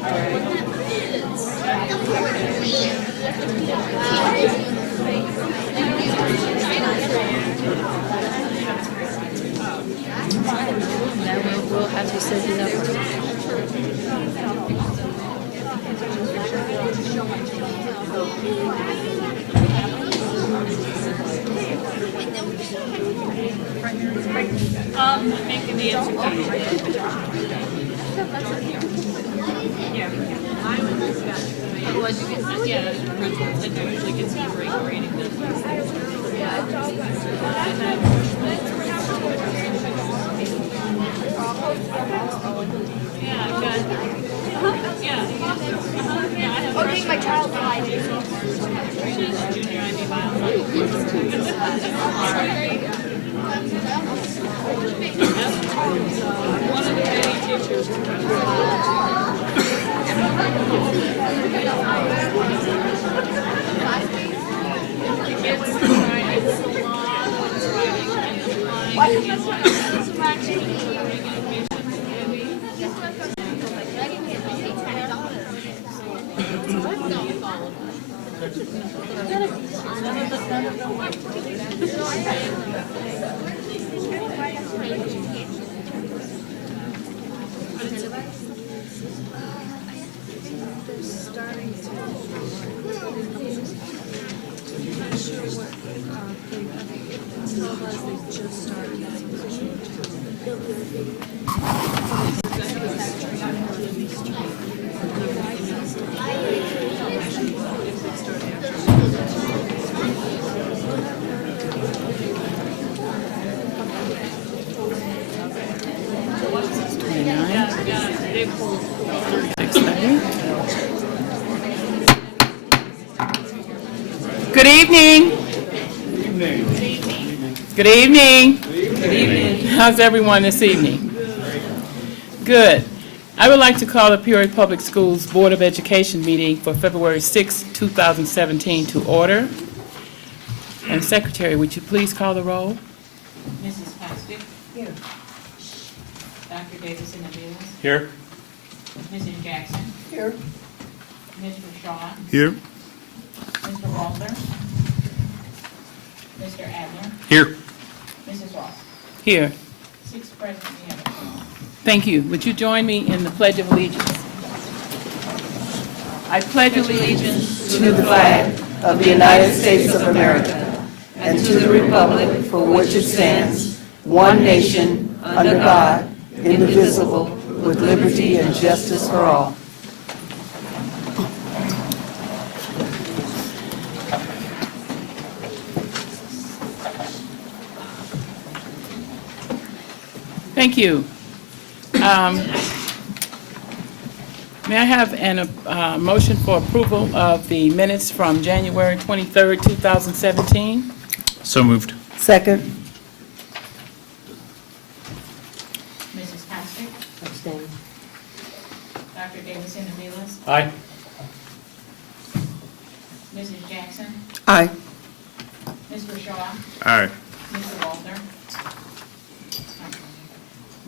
Now we'll have to set it up. Making the answer. Yeah. Otherwise, you can, yeah, I do usually get some break reading this. Yeah, I've got, yeah. Yeah, I have. Oh, take my child's life. She's junior IB biology. One of the many teachers. Good evening. Good evening. Good evening. How's everyone this evening? Good. I would like to call the Peoria Public Schools Board of Education meeting for February 6, 2017 to order. And Secretary, would you please call the roll? Mrs. Paxton? Here. Dr. Davidson Aviles? Here. Mrs. Jackson? Here. Mr. Shaw? Here. Mr. Walter? Mr. Adler? Here. Mrs. Ross? Here. 6 present, we have a quorum. Thank you. Would you join me in the Pledge of Allegiance? I pledge allegiance to the flag of the United States of America and to the republic for which it stands, one nation, under God, indivisible, with liberty and justice for all. Thank you. May I have a motion for approval of the minutes from January 23rd, 2017? So moved. Second. Mrs. Paxton? Abstain. Dr. Davidson Aviles? Aye. Mrs. Jackson? Aye. Mr. Shaw? Aye. Mr. Walter?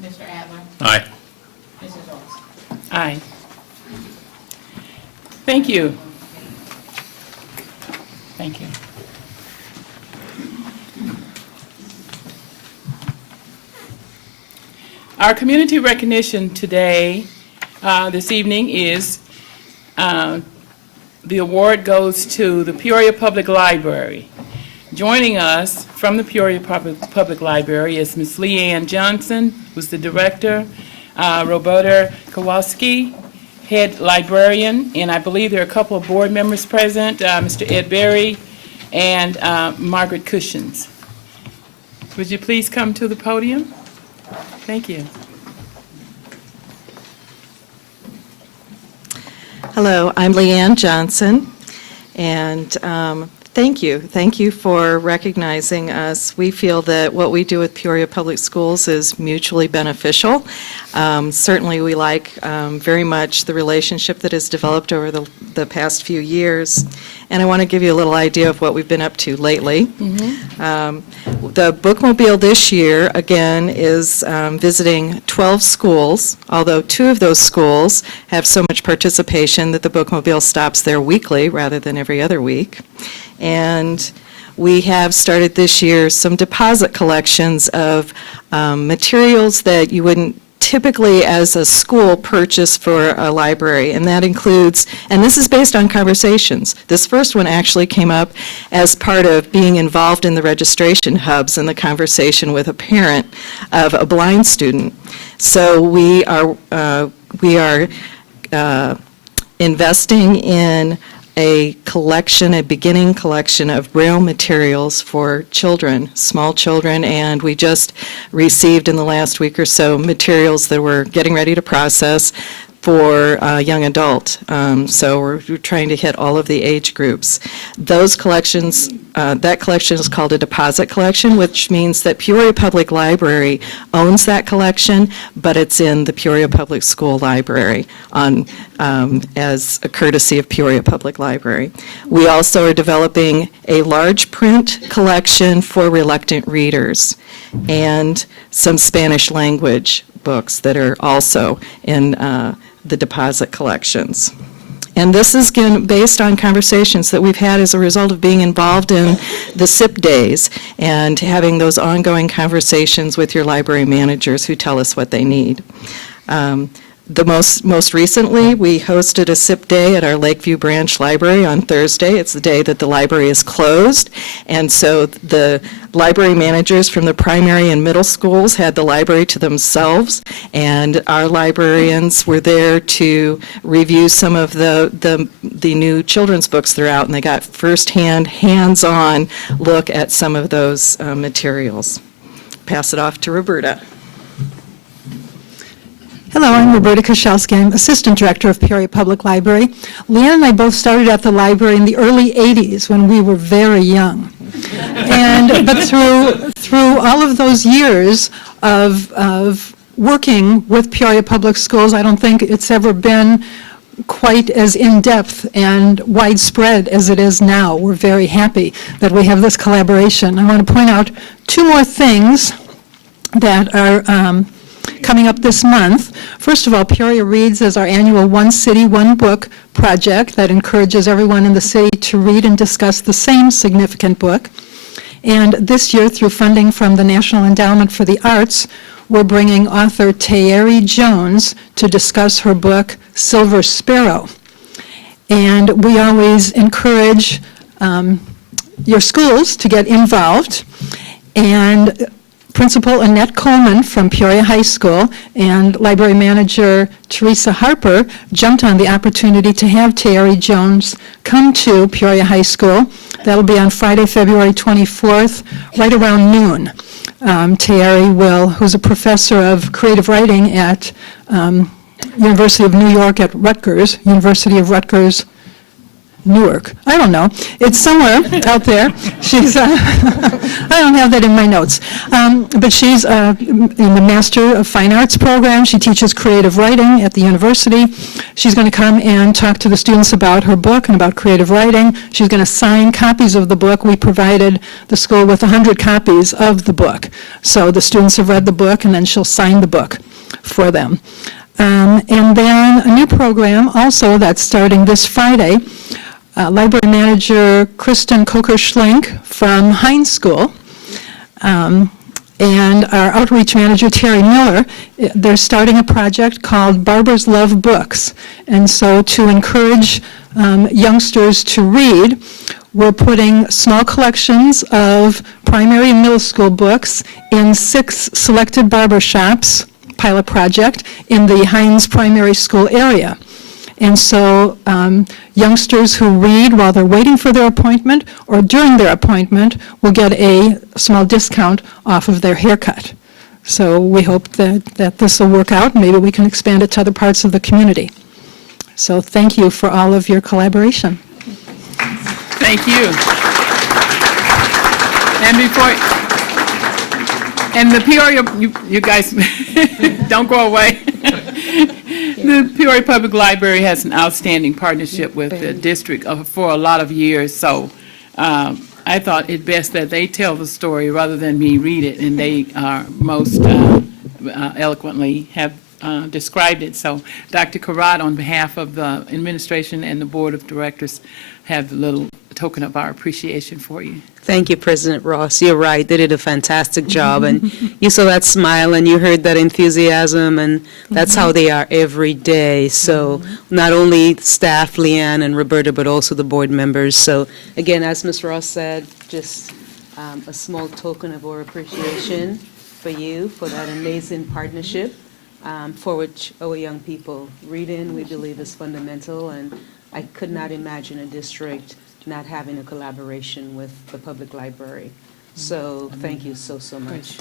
Mr. Adler? Aye. Mrs. Ross? Aye. Thank you. Thank you. Our community recognition today, this evening, is the award goes to the Peoria Public Library. Joining us from the Peoria Public Library is Ms. Leanne Johnson, who's the director, Roberta Kozelsk, head librarian, and I believe there are a couple of board members present, Mr. Ed Berry and Margaret Cushions. Would you please come to the podium? Thank you. Hello, I'm Leanne Johnson, and Thank you. Thank you for recognizing us. We feel that what we do with Peoria Public Schools is mutually beneficial. Certainly, we like very much the relationship that has developed over the past few years. And I want to give you a little idea of what we've been up to lately. The bookmobile this year, again, is visiting 12 schools, although 2 of those schools have so much participation that the bookmobile stops there weekly rather than every other week. And we have started this year some deposit collections of materials that you wouldn't typically as a school purchase for a library, and that includes, and this is based on conversations. This first one actually came up as part of being involved in the registration hubs and the conversation with a parent of a blind student. So we are investing in a beginning collection of Braille materials for children, small children, and we just received in the last week or so materials that we're getting ready to process for young adult. So we're trying to hit all of the age groups. Those collections, that collection is called a deposit collection, which means that Peoria Public Library owns that collection, but it's in the Peoria Public School Library as a courtesy of Peoria Public Library. We also are developing a large print collection for reluctant readers and some Spanish language books that are also in the deposit collections. And this is based on conversations that we've had as a result of being involved in the SIP days and having those ongoing conversations with your library managers who tell us what they need. Most recently, we hosted a SIP day at our Lakeview Branch Library on Thursday. It's the day that the library is closed, and so the library managers from the primary and middle schools had the library to themselves, and our librarians were there to review some of the new children's books that are out, and they got firsthand, hands-on look at some of those materials. Pass it off to Roberta. Hello, I'm Roberta Kozelsk. I'm Assistant Director of Peoria Public Library. Leanne and I both started at the library in the early 80s when we were very young. But through all of those years of working with Peoria Public Schools, I don't think it's ever been quite as in-depth and widespread as it is now. We're very happy that we have this collaboration. I want to point out 2 more things that are coming up this month. First of all, Peoria Reads is our annual One City, One Book project that encourages everyone in the city to read and discuss the same significant book. And this year, through funding from the National Endowment for the Arts, we're bringing author Tayeri Jones to discuss her book, Silver Sparrow. And we always encourage your schools to get involved. And Principal Annette Coleman from Peoria High School and Library Manager Teresa Harper jumped on the opportunity to have Tayeri Jones come to Peoria High School. That'll be on Friday, February 24th, right around noon. Tayeri who's a professor of creative writing at University of New York at Rutgers, University of Rutgers, Newark. I don't know. It's somewhere out there. She's, I don't have that in my notes. But she's in the Master of Fine Arts program. She teaches creative writing at the university. She's going to come and talk to the students about her book and about creative writing. She's going to sign copies of the book. We provided the school with 100 copies of the book. So the students have read the book, and then she'll sign the book for them. And then a new program also that's starting this Friday. Library Manager Kristen Coker-Schlink from Hines School and our Outreach Manager Terry Miller, they're starting a project called Barbers Love Books. And so to encourage youngsters to read, we're putting small collections of primary and middle school books in 6 selected barber shops, pilot project, in the Hines Primary School area. And so youngsters who read while they're waiting for their appointment or during their appointment will get a small discount off of their haircut. So we hope that this will work out. Maybe we can expand it to other parts of the community. So thank you for all of your collaboration. Thank you. And before, and the Peoria, you guys, don't go away. The Peoria Public Library has an outstanding partnership with the district for a lot of years, so I thought it best that they tell the story rather than me read it, and they most eloquently have described it. So Dr. Karat, on behalf of the administration and the board of directors, have a little token of our appreciation for you. Thank you, President Ross. You're right. They did a fantastic job. And you saw that smile and you heard that enthusiasm, and that's how they are every day. So not only staff, Leanne and Roberta, but also the board members. So again, as Ms. Ross said, just a small token of our appreciation for you, for that amazing partnership, for which our young people reading, we believe, is fundamental. And I could not imagine a district not having a collaboration with the public library. So thank you so much.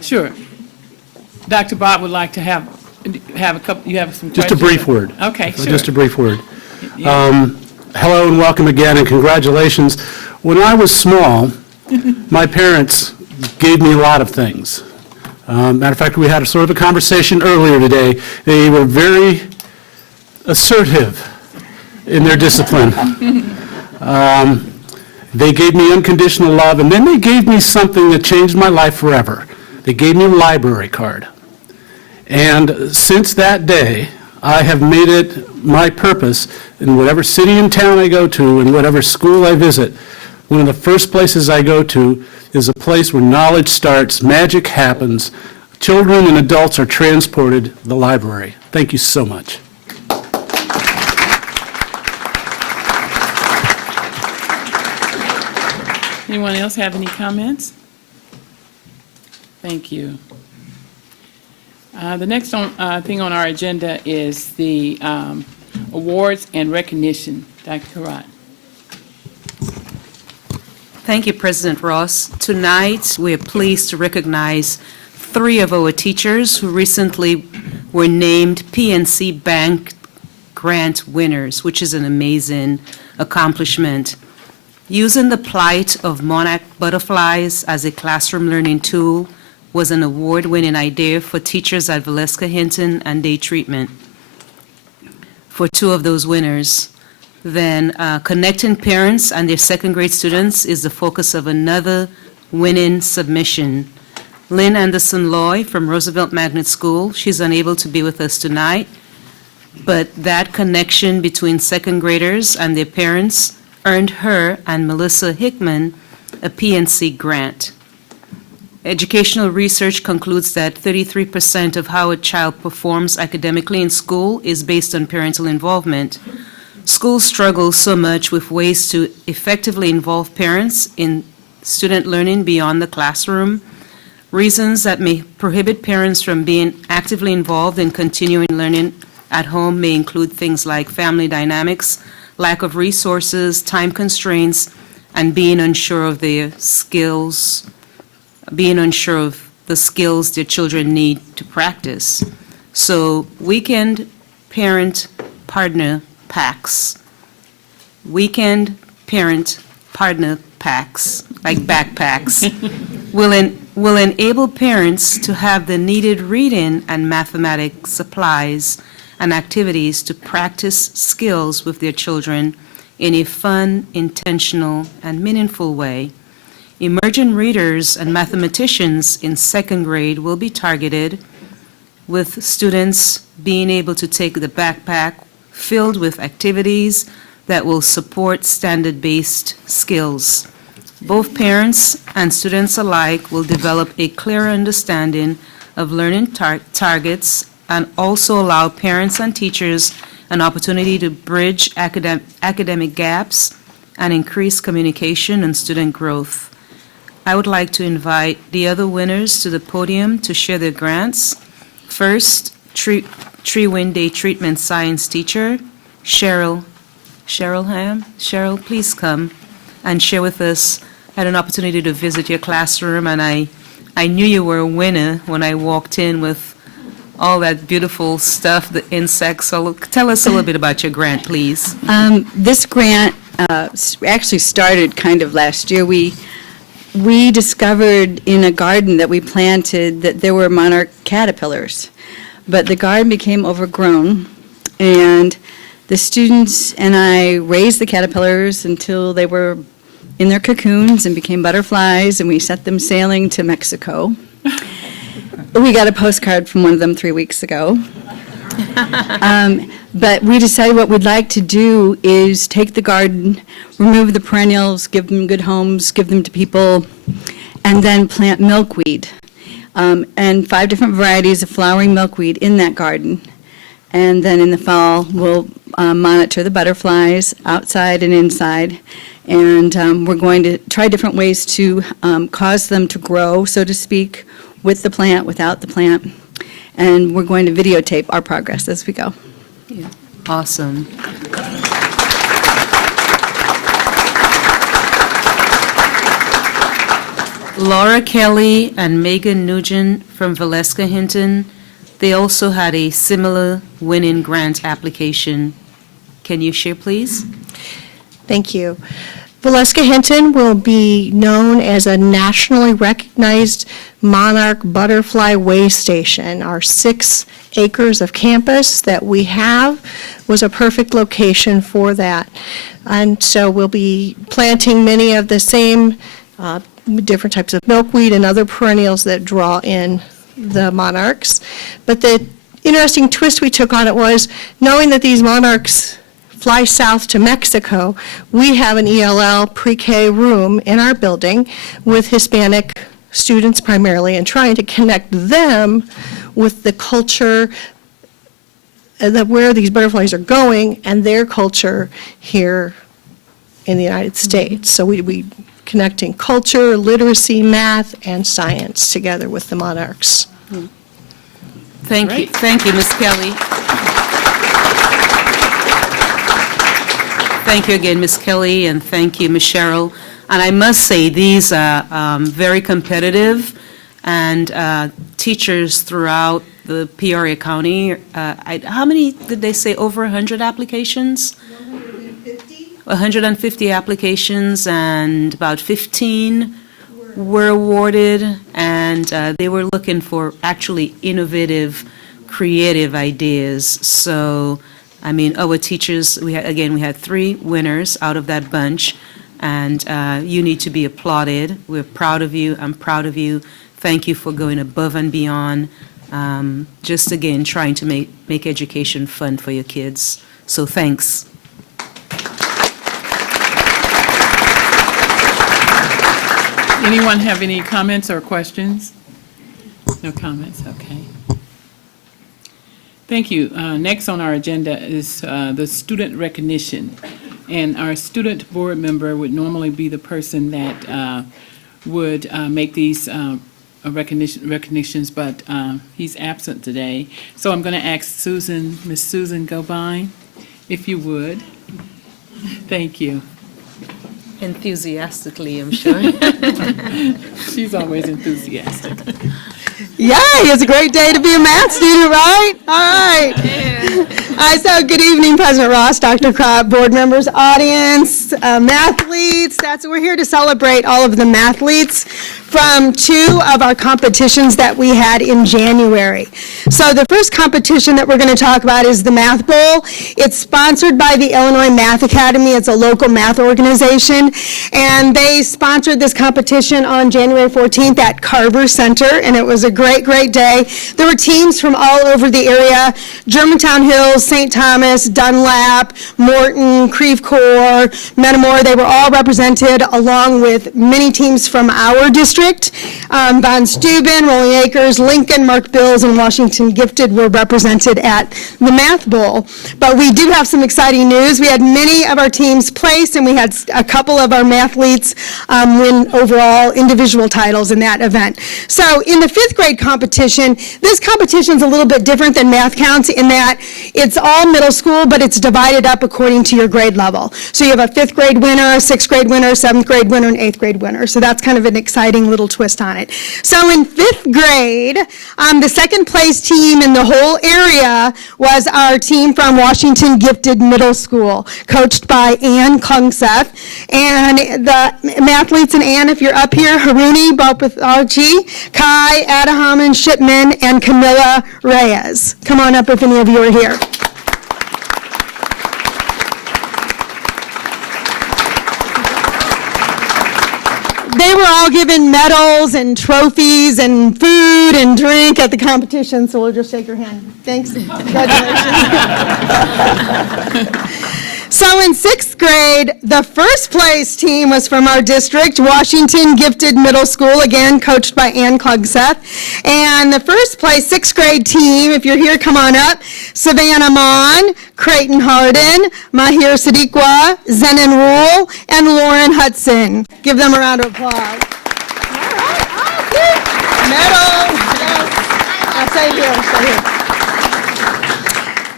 Sure. Dr. Bob would like to have a couple, you have some questions? Just a brief word. Okay, sure. Just a brief word. Hello and welcome again, and congratulations. When I was small, my parents gave me a lot of things. Matter of fact, we had a sort of a conversation earlier today. They were very assertive in their discipline. They gave me unconditional love, and then they gave me something that changed my life forever. They gave me a library card. And since that day, I have made it my purpose in whatever city and town I go to and whatever school I visit. One of the first places I go to is a place where knowledge starts, magic happens, children and adults are transported to the library. Thank you so much. Anyone else have any comments? Thank you. The next thing on our agenda is the awards and recognition. Dr. Karat. Thank you, President Ross. Tonight, we are pleased to recognize 3 of our teachers who recently were named PNC Bank Grant winners, which is an amazing accomplishment. Using the plight of monarch butterflies as a classroom learning tool was an award-winning idea for teachers at Valeska Hinton and Day Treatment. For 2 of those winners, then connecting parents and their second grade students is the focus of another winning submission. Lynn Anderson-Loy from Roosevelt Magnet School, she's unable to be with us tonight, but that connection between second graders and their parents earned her and Melissa Hickman a PNC grant. Educational research concludes that 33% of how a child performs academically in school is based on parental involvement. Schools struggle so much with ways to effectively involve parents in student learning beyond the classroom. Reasons that may prohibit parents from being actively involved in continuing learning at home may include things like family dynamics, lack of resources, time constraints, and being unsure of their skills, being unsure of the skills their children need to practice. So weekend parent partner packs, weekend parent partner packs, like backpacks, will enable parents to have the needed reading and mathematics supplies and activities to practice skills with their children in a fun, intentional, and meaningful way. Emerging readers and mathematicians in second grade will be targeted, with students being able to take the backpack filled with activities that will support standard-based skills. Both parents and students alike will develop a clearer understanding of learning targets and also allow parents and teachers an opportunity to bridge academic gaps and increase communication and student growth. I would like to invite the other winners to the podium to share their grants. First, Tree Wind Day Treatment Science teacher, Cheryl Ham. Cheryl, please come and share with us. I had an opportunity to visit your classroom, and I knew you were a winner when I walked in with all that beautiful stuff, the insects. So tell us a little bit about your grant, please. This grant actually started kind of last year. We discovered in a garden that we planted that there were monarch caterpillars, but the garden became overgrown, and the students and I raised the caterpillars until they were in their cocoons and became butterflies, and we set them sailing to Mexico. We got a postcard from one of them 3 weeks ago. But we decided what we'd like to do is take the garden, remove the perennials, give them good homes, give them to people, and then plant milkweed, and 5 different varieties of flowering milkweed in that garden. And then in the fall, we'll monitor the butterflies outside and inside. And we're going to try different ways to cause them to grow, so to speak, with the plant, without the plant. And we're going to videotape our progress as we go. Yeah. Awesome. Laura Kelly and Megan Nugent from Valeska Hinton, they also had a similar winning grant application. Can you share, please? Thank you. Valeska Hinton will be known as a nationally recognized monarch butterfly way station. Our 6 acres of campus that we have was a perfect location for that. And so we'll be planting many of the same different types of milkweed and other perennials that draw in the monarchs. But the interesting twist we took on it was knowing that these monarchs fly south to Mexico, we have an ELL pre-K room in our building with Hispanic students primarily, and trying to connect them with the culture that where these butterflies are going and their culture here in the United States. So we connecting culture, literacy, math, and science together with the monarchs. Thank you, Ms. Kelly. Thank you again, Ms. Kelly, and thank you, Ms. Cheryl. And I must say, these are very competitive, and teachers throughout the Peoria County, how many did they say, over 100 applications? 150 applications, and about 15 were awarded, and they were looking for actually innovative, creative ideas. So, I mean, our teachers, we had 3 winners out of that bunch, and you need to be applauded. We're proud of you. I'm proud of you. Thank you for going above and beyond, just again, trying to make education fun for your kids. So thanks. Anyone have any comments or questions? No comments, okay. Thank you. Next on our agenda is the student recognition. And our student board member would normally be the person that would make these recognitions, but he's absent today. So I'm going to ask Miss Susan Gobine, if you would. Thank you. Enthusiastically, I'm sure. She's always enthusiastic. Yay, it's a great day to be a math student, right? All right. So good evening, President Ross, Dr. Kropp, board members, audience, mathletes. We're here to celebrate all of the mathletes from 2 of our competitions that we had in January. So the first competition that we're going to talk about is the Math Bowl. It's sponsored by the Illinois Math Academy. It's a local math organization, and they sponsored this competition on January 14th at Carver Center, and it was a great, great day. There were teams from all over the area: Germantown Hills, St. Thomas, Dunlap, Morton, Creve Coeur, Metamora. They were all represented, along with many teams from our district. Von Steuben, Rolling Acres, Lincoln, Mark Bills, and Washington Gifted were represented at the Math Bowl. But we do have some exciting news. We had many of our teams place, and we had a couple of our mathletes win overall individual titles in that event. So in the 5th grade competition, this competition is a little bit different than Math Counts in that it's all middle school, but it's divided up according to your grade level. So you have a 5th grade winner, a 6th grade winner, a 7th grade winner, and 8th grade winner. So that's kind of an exciting little twist on it. So in 5th grade, the second place team in the whole area was our team from Washington Gifted Middle School, coached by Ann Klungseth. And the mathletes, and Ann, if you're up here, Haruni Balpatharchi, Kai Adahaman Shipman, and Camilla Reyes. Come on up if any of you are here. They were all given medals and trophies and food and drink at the competition, so we'll just shake your hand. Thanks. Congratulations. So in 6th grade, the first place team was from our district, Washington Gifted Middle School, again coached by Ann Klungseth. And the first place 6th grade team, if you're here, come on up, Savannah Mon, Creighton Harden, Mahir Sadiqua, Zenon Rule, and Lauren Hudson. Give them a round of applause. All right, awesome. Medals. Yes. Stay here.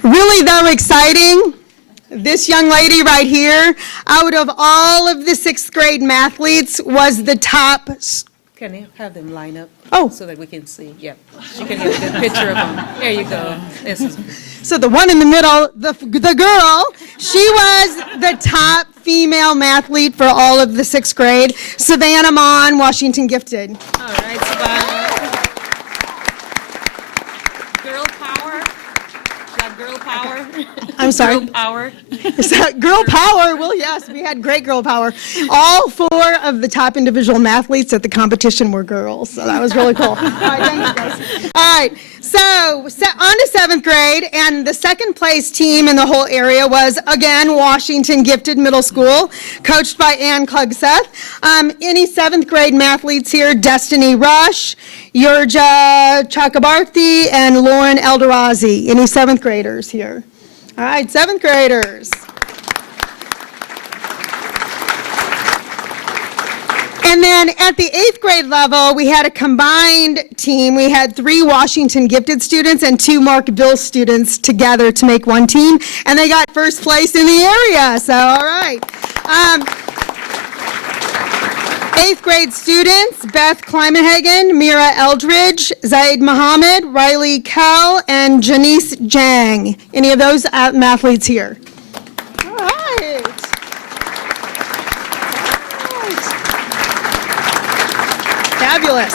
Really, though, exciting. This young lady right here, out of all of the 6th grade mathletes, was the top. Can you have them line up? Oh. So that we can see, yep. You can get a good picture of them. There you go. This is. So the one in the middle, the girl, she was the top female mathlete for all of the 6th grade. Savannah Mon, Washington Gifted. All right, Savannah. Girl power. Got girl power. I'm sorry. Girl power. Is that girl power? Well, yes, we had great girl power. All 4 of the top individual mathletes at the competition were girls, so that was really cool. All right, thank you, guys. All right, so on to 7th grade, and the second place team in the whole area was, again, Washington Gifted Middle School, coached by Ann Klungseth. Any 7th grade mathletes here? Destiny Rush, Yurja Chakrabarti, and Lauren Elderazi. Any 7th graders here? All right, 7th graders. And then at the 8th grade level, we had a combined team. We had 3 Washington Gifted students and 2 Mark Bill students together to make one team, and they got first place in the area, so all right. 8th grade students, Beth Kleimenhagen, Mira Eldridge, Zaid Mohammed, Riley Kell, and Janice Jang. Any of those mathletes here? All right. Fabulous.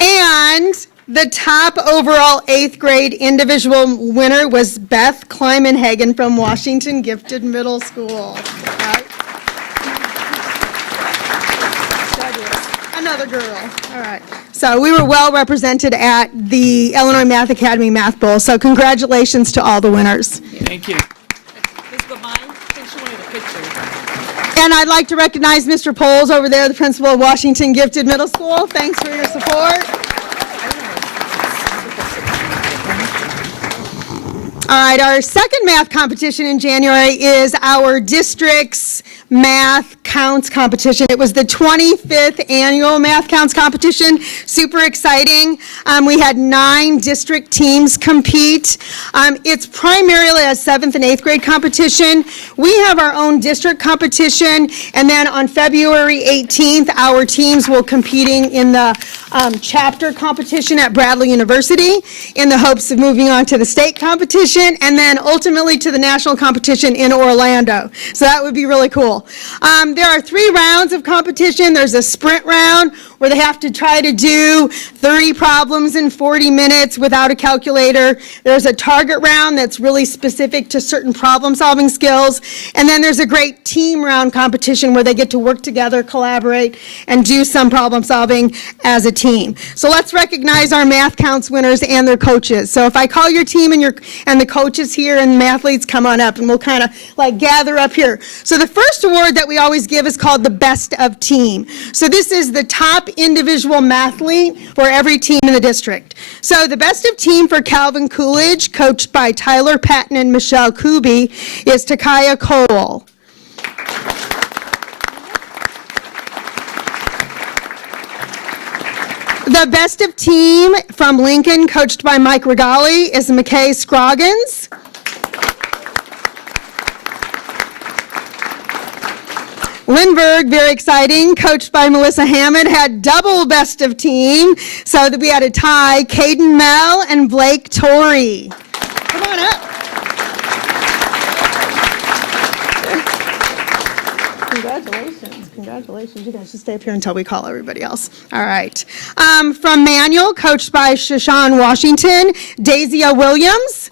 And the top overall 8th grade individual winner was Beth Kleimenhagen from Washington Gifted Middle School. Right. Another girl. All right. So we were well represented at the Illinois Math Academy Math Bowl. So congratulations to all the winners. Thank you. And I'd like to recognize Mr. Poles over there, the principal of Washington Gifted Middle School. Thanks for your support. All right, our second math competition in January is our district's math counts competition. It was the 25th annual math counts competition. Super exciting. We had 9 district teams compete. It's primarily a 7th and 8th grade competition. We have our own district competition, and then on February 18th, our teams will competing in the chapter competition at Bradley University in the hopes of moving on to the state competition and then ultimately to the national competition in Orlando. So that would be really cool. There are 3 rounds of competition. There's a sprint round where they have to try to do 30 problems in 40 minutes without a calculator. There's a target round that's really specific to certain problem-solving skills. And then there's a great team round competition where they get to work together, collaborate, and do some problem-solving as a team. So let's recognize our math counts winners and their coaches. So if I call your team and the coaches here and the mathletes, come on up and we'll kind of like gather up here. So the first award that we always give is called the Best of Team. So this is the top individual mathlete for every team in the district. So the Best of Team for Calvin Coolidge, coached by Tyler Patton and Michelle Kuby, is Takaya Cole. The Best of Team from Lincoln, coached by Mike Regali, is McKay Scroggins. Lindbergh, very exciting, coached by Melissa Hammond, had double best of team, so that we had a tie, Caden Mel and Blake Torrey. Come on up. Congratulations. You guys should stay up here until we call everybody else. All right. From Manual, coached by Shashawn Washington, Daisya Williams.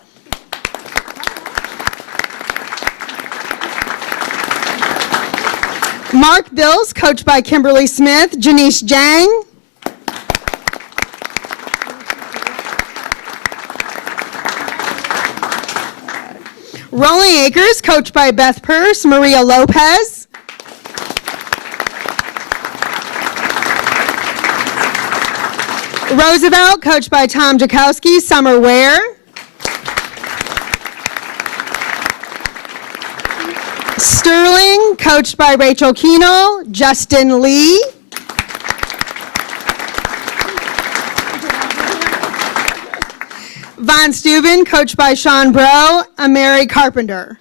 Mark Bills, coached by Kimberly Smith, Janice Jang. Rolling Acres, coached by Beth Purse, Maria Lopez. Roosevelt, coached by Tom Jakowski, Summer Ware. Sterling, coached by Rachel Keno, Justin Lee. Von Steuben, coached by Sean Bro, Mary Carpenter.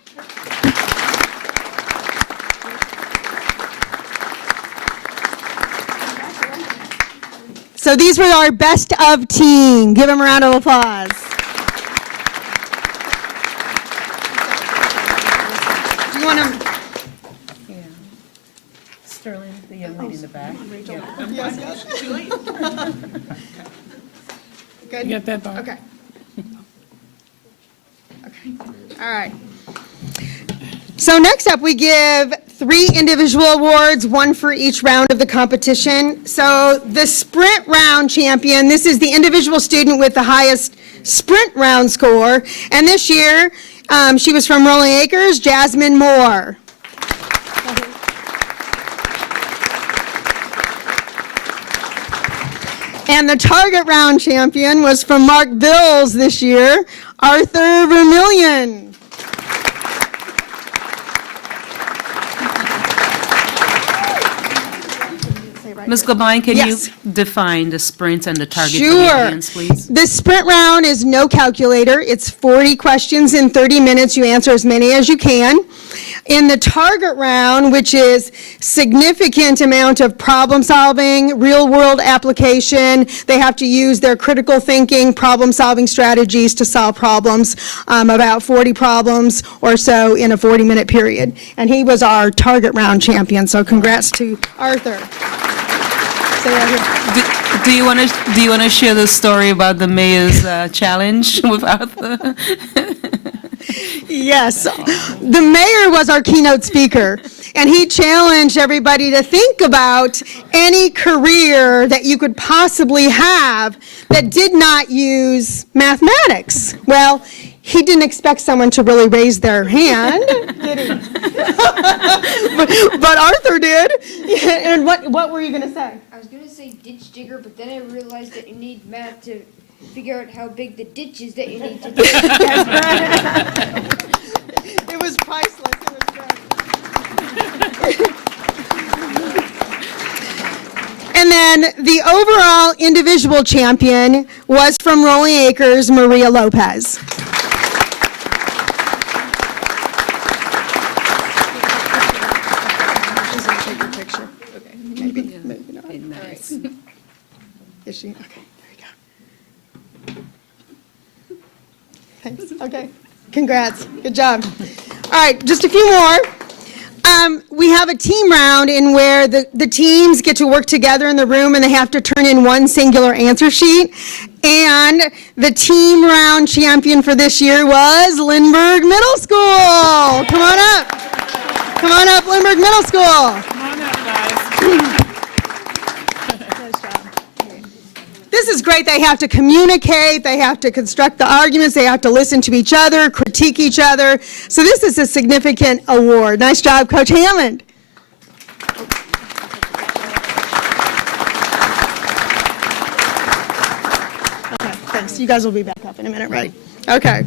So these were our best of team. Give them a round of applause. Do you want to? Sterling, the young lady in the back. Good. You got that, Barb? Okay. Okay. All right. So next up, we give 3 individual awards, 1 for each round of the competition. So the sprint round champion, this is the individual student with the highest sprint round score. And this year, she was from Rolling Acres, Jasmine Moore. And the target round champion was from Mark Bills this year, Arthur Vermillion. Ms. Gabine, can Yes. you define the sprint and the target for the Sure. audience, please? The sprint round is no calculator. It's 40 questions in 30 minutes. You answer as many as you can. In the target round, which is significant amount of problem solving, real world application, they have to use their critical thinking, problem solving strategies to solve problems, about 40 problems or so in a 40-minute period. And he was our target round champion, so congrats to Arthur. Say that here. Do you want to share the story about the mayor's challenge with Arthur? Yes. The mayor was our keynote speaker, and he challenged everybody to think about any career that you could possibly have that did not use mathematics. Well, he didn't expect someone to really raise their hand, did he? but Arthur did. And what were you going to say? I was going to say ditch digger, but then I realized that you need math to figure out how big the ditch is that you need to dig. It was priceless. It was great. And then the overall individual champion was from Rolling Acres, Maria Lopez. Nice. Is she? Okay, there you go. Thanks. Okay. Congrats. Good job. All right, just a few more. We have a team round in where the teams get to work together in the room and they have to turn in one singular answer sheet. And the team round champion for this year was Lindbergh Middle School. Come on up. Come on up, Lindbergh Middle School. Come on up, guys. This is great. They have to communicate, they have to construct the arguments, they have to listen to each other, critique each other. So this is a significant award. Nice job, Coach Hammond. Okay, thanks. You guys will be back up in a minute, right? Okay.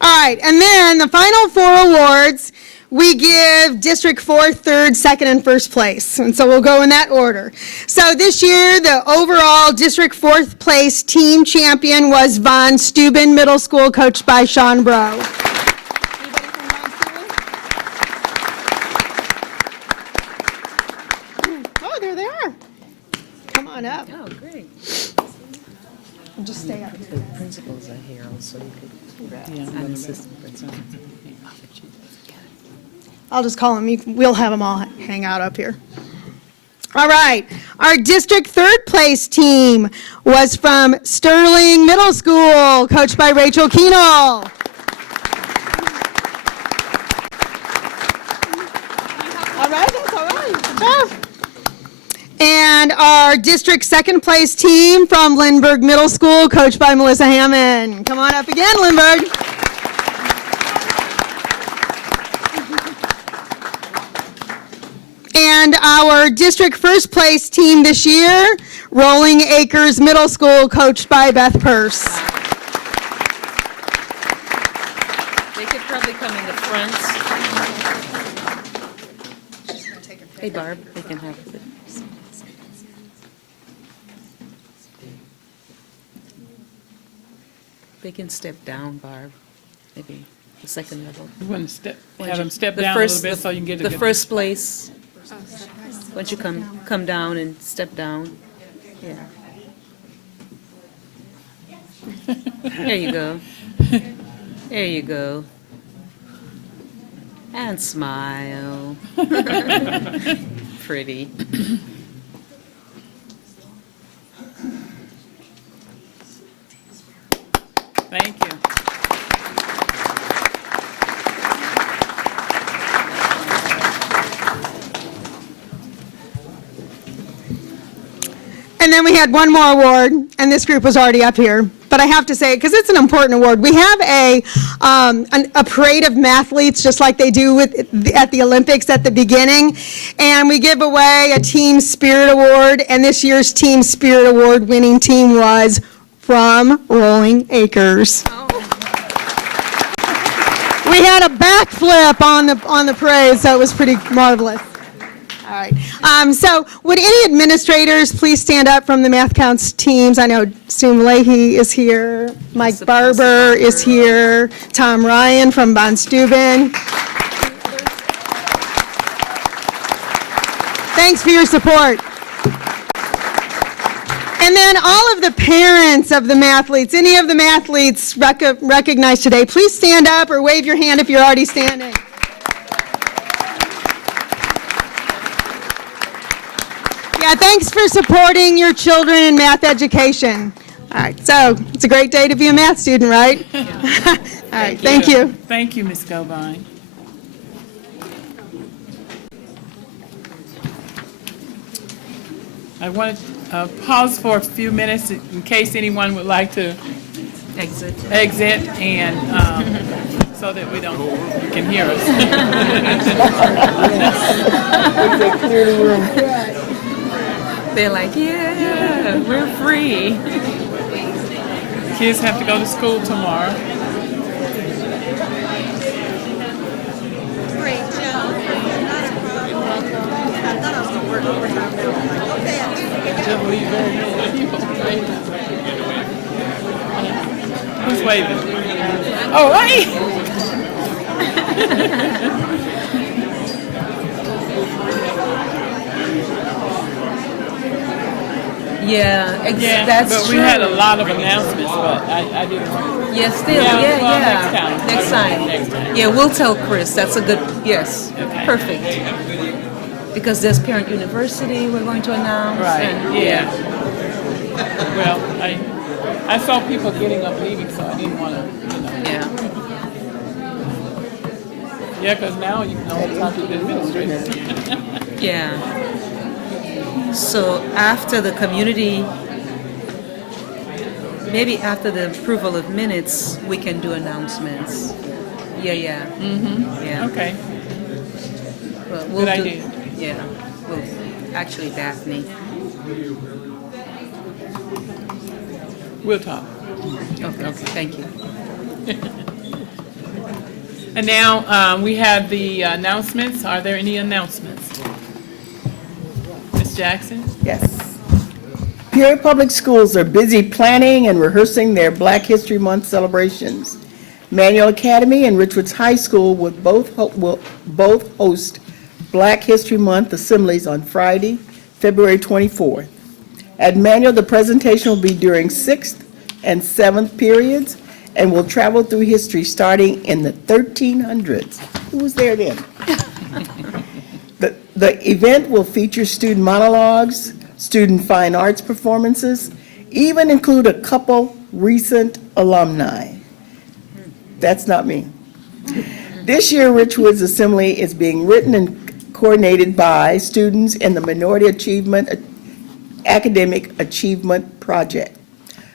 All right, and then the final 4 awards, we give District 4th, 3rd, 2nd, and 1st place. And so we'll go in that order. So this year, the overall District 4th place team champion was Von Steuben Middle School, coached by Sean Bro. Anybody from Von Steuben? I'll just call them. We'll have them all hang out up here. All right. Our district third place team was from Sterling Middle School, coached by Rachel Keenel. All right, that's all right. Good job. And our district second place team from Lindbergh Middle School, coached by Melissa Hammond. Come on up again, Lindbergh. And our district first place team this year, Rolling Acres Middle School, coached by Beth Purse. They could probably come in the front. Hey, Barb, they can have it. They can step down, Barb, maybe the second level. You want to have them step down a little bit so you can get a The good. first place, once you come down and step down, yeah. There you go. There you go. And smile. Pretty. Thank you. And then we had one more award, and this group was already up here. But I have to say, because it's an important award, we have a parade of mathletes, just like they do at the Olympics at the beginning. And we give away a Team Spirit Award, and this year's Team Spirit Award winning team was from Rolling Acres. We had a backflip on the parade, so it was pretty marvelous. All right. So would any administrators please stand up from the Math Counts teams? I know Sue Leahy is here. Mike Barber is here. Tom Ryan from Von Steuben. Thanks for your support. And then all of the parents of the mathletes, any of the mathletes recognized today, please stand up or wave your hand if you're already standing. Yeah, thanks for supporting your children in math education. All right, so it's a great day to be a math student, right? All right, thank you. Thank you, Ms. Gobine. I want to pause for a few minutes in case anyone would like to exit and so that you can hear us. Clear the room. They're like, yeah, we're free. Kids have to go to school tomorrow. Great job. Not a problem. I thought I was going to work overtime now. I'm like, okay, at least we can get Who's waving? Oh, hey! Yeah, Yeah, that's but true. we had a lot of announcements, but I didn't. Yes, still, well, yeah. Next time. Next time. Yeah, we'll tell Chris. That's a good, yes, Okay. perfect. Because there's Parent University we're going to announce. Right, and- yeah. Well, I saw people getting up leaving, so I didn't want to, Yeah. Yeah, because now you can only talk to the administrators. Yeah. So after the community, maybe after the approval of minutes, we can do announcements. Yeah. Mm-hmm. Yeah. Okay. Well, we'll Good do, idea. Yeah. Well, actually, Daphne. We'll talk. Okay. Thank you. And now we have the announcements. Are there any announcements? Ms. Jackson? Yes. Peoria Public Schools are busy planning and rehearsing their Black History Month celebrations. Manual Academy and Richwoods High School will both host Black History Month assemblies on Friday, February 24th. At Manual, the presentation will be during 6th and 7th periods, and will travel through history starting in the 1300s. Who was there then? The event will feature student monologues, student fine arts performances, even include a couple recent alumni. That's not me. This year, Richwood's Assembly is being written and coordinated by students in the Minority Achievement Academic Achievement Project.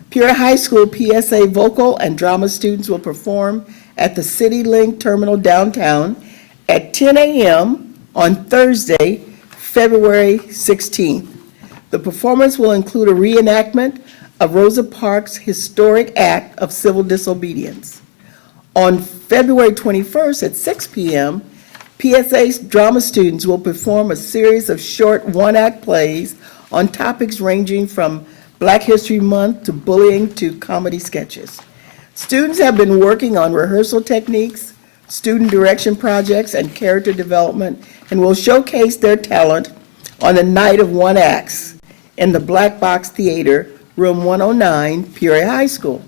Peoria High School PSA vocal and drama students will perform at the City Link Terminal downtown at 10 a.m. on Thursday, February 16th. The performance will include a reenactment of Rosa Parks' historic act of civil disobedience. On February 21st at 6 p.m., PSA drama students will perform a series of short one-act plays on topics ranging from Black History Month to bullying to comedy sketches. Students have been working on rehearsal techniques, student direction projects, and character development, and will showcase their talent on the night of one acts in the Black Box Theater, Room 109, Peoria High School.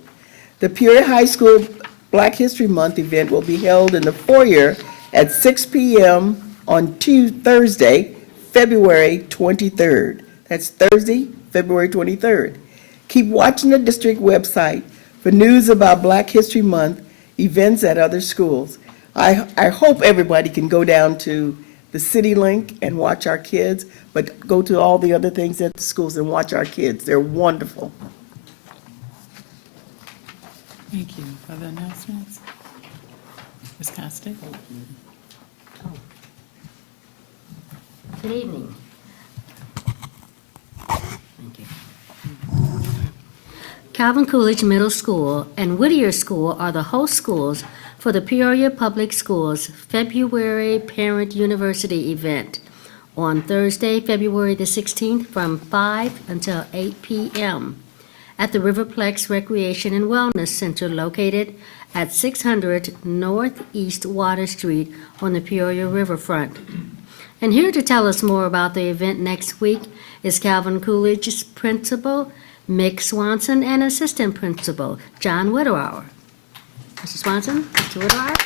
The Peoria High School Black History Month event will be held in the foyer at 6 p.m. on Thursday, February 23rd. That's Thursday, February 23rd. Keep watching the district website for news about Black History Month events at other schools. I hope everybody can go down to the City Link and watch our kids, but go to all the other things at the schools and watch our kids. They're wonderful. Thank you. Other announcements? Ms. Costa? Good evening. Thank you. Calvin Coolidge Middle School and Whittier School are the host schools for the Peoria Public Schools February Parent University event on Thursday, February the 16th from 5 until 8 p.m. at the Riverplex Recreation and Wellness Center located at 600 Northeast Water Street on the Peoria Riverfront. And here to tell us more about the event next week is Calvin Coolidge's principal, Mick Swanson, and assistant principal, John Wittauer. Mr. Swanson, Mr. Wittauer.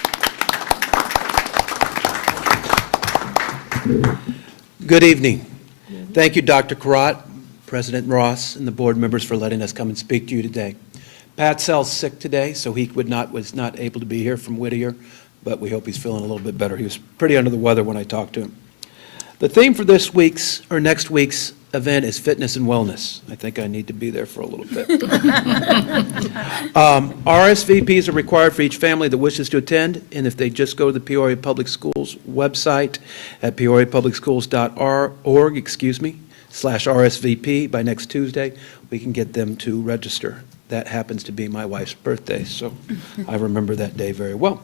Good evening. Thank you, Dr. Karat, President Ross, and the board members for letting us come and speak to you today. Pat Sell's sick today, so he was not able to be here from Whittier, but we hope he's feeling a little bit better. He was pretty under the weather when I talked to him. The theme for next week's event is fitness and wellness. I think I need to be there for a little bit. RSVPs are required for each family that wishes to attend, and if they just go to the Peoria Public Schools website at peoriapublicschools.org/RSVP by next Tuesday, we can get them to register. That happens to be my wife's birthday, so I remember that day very well.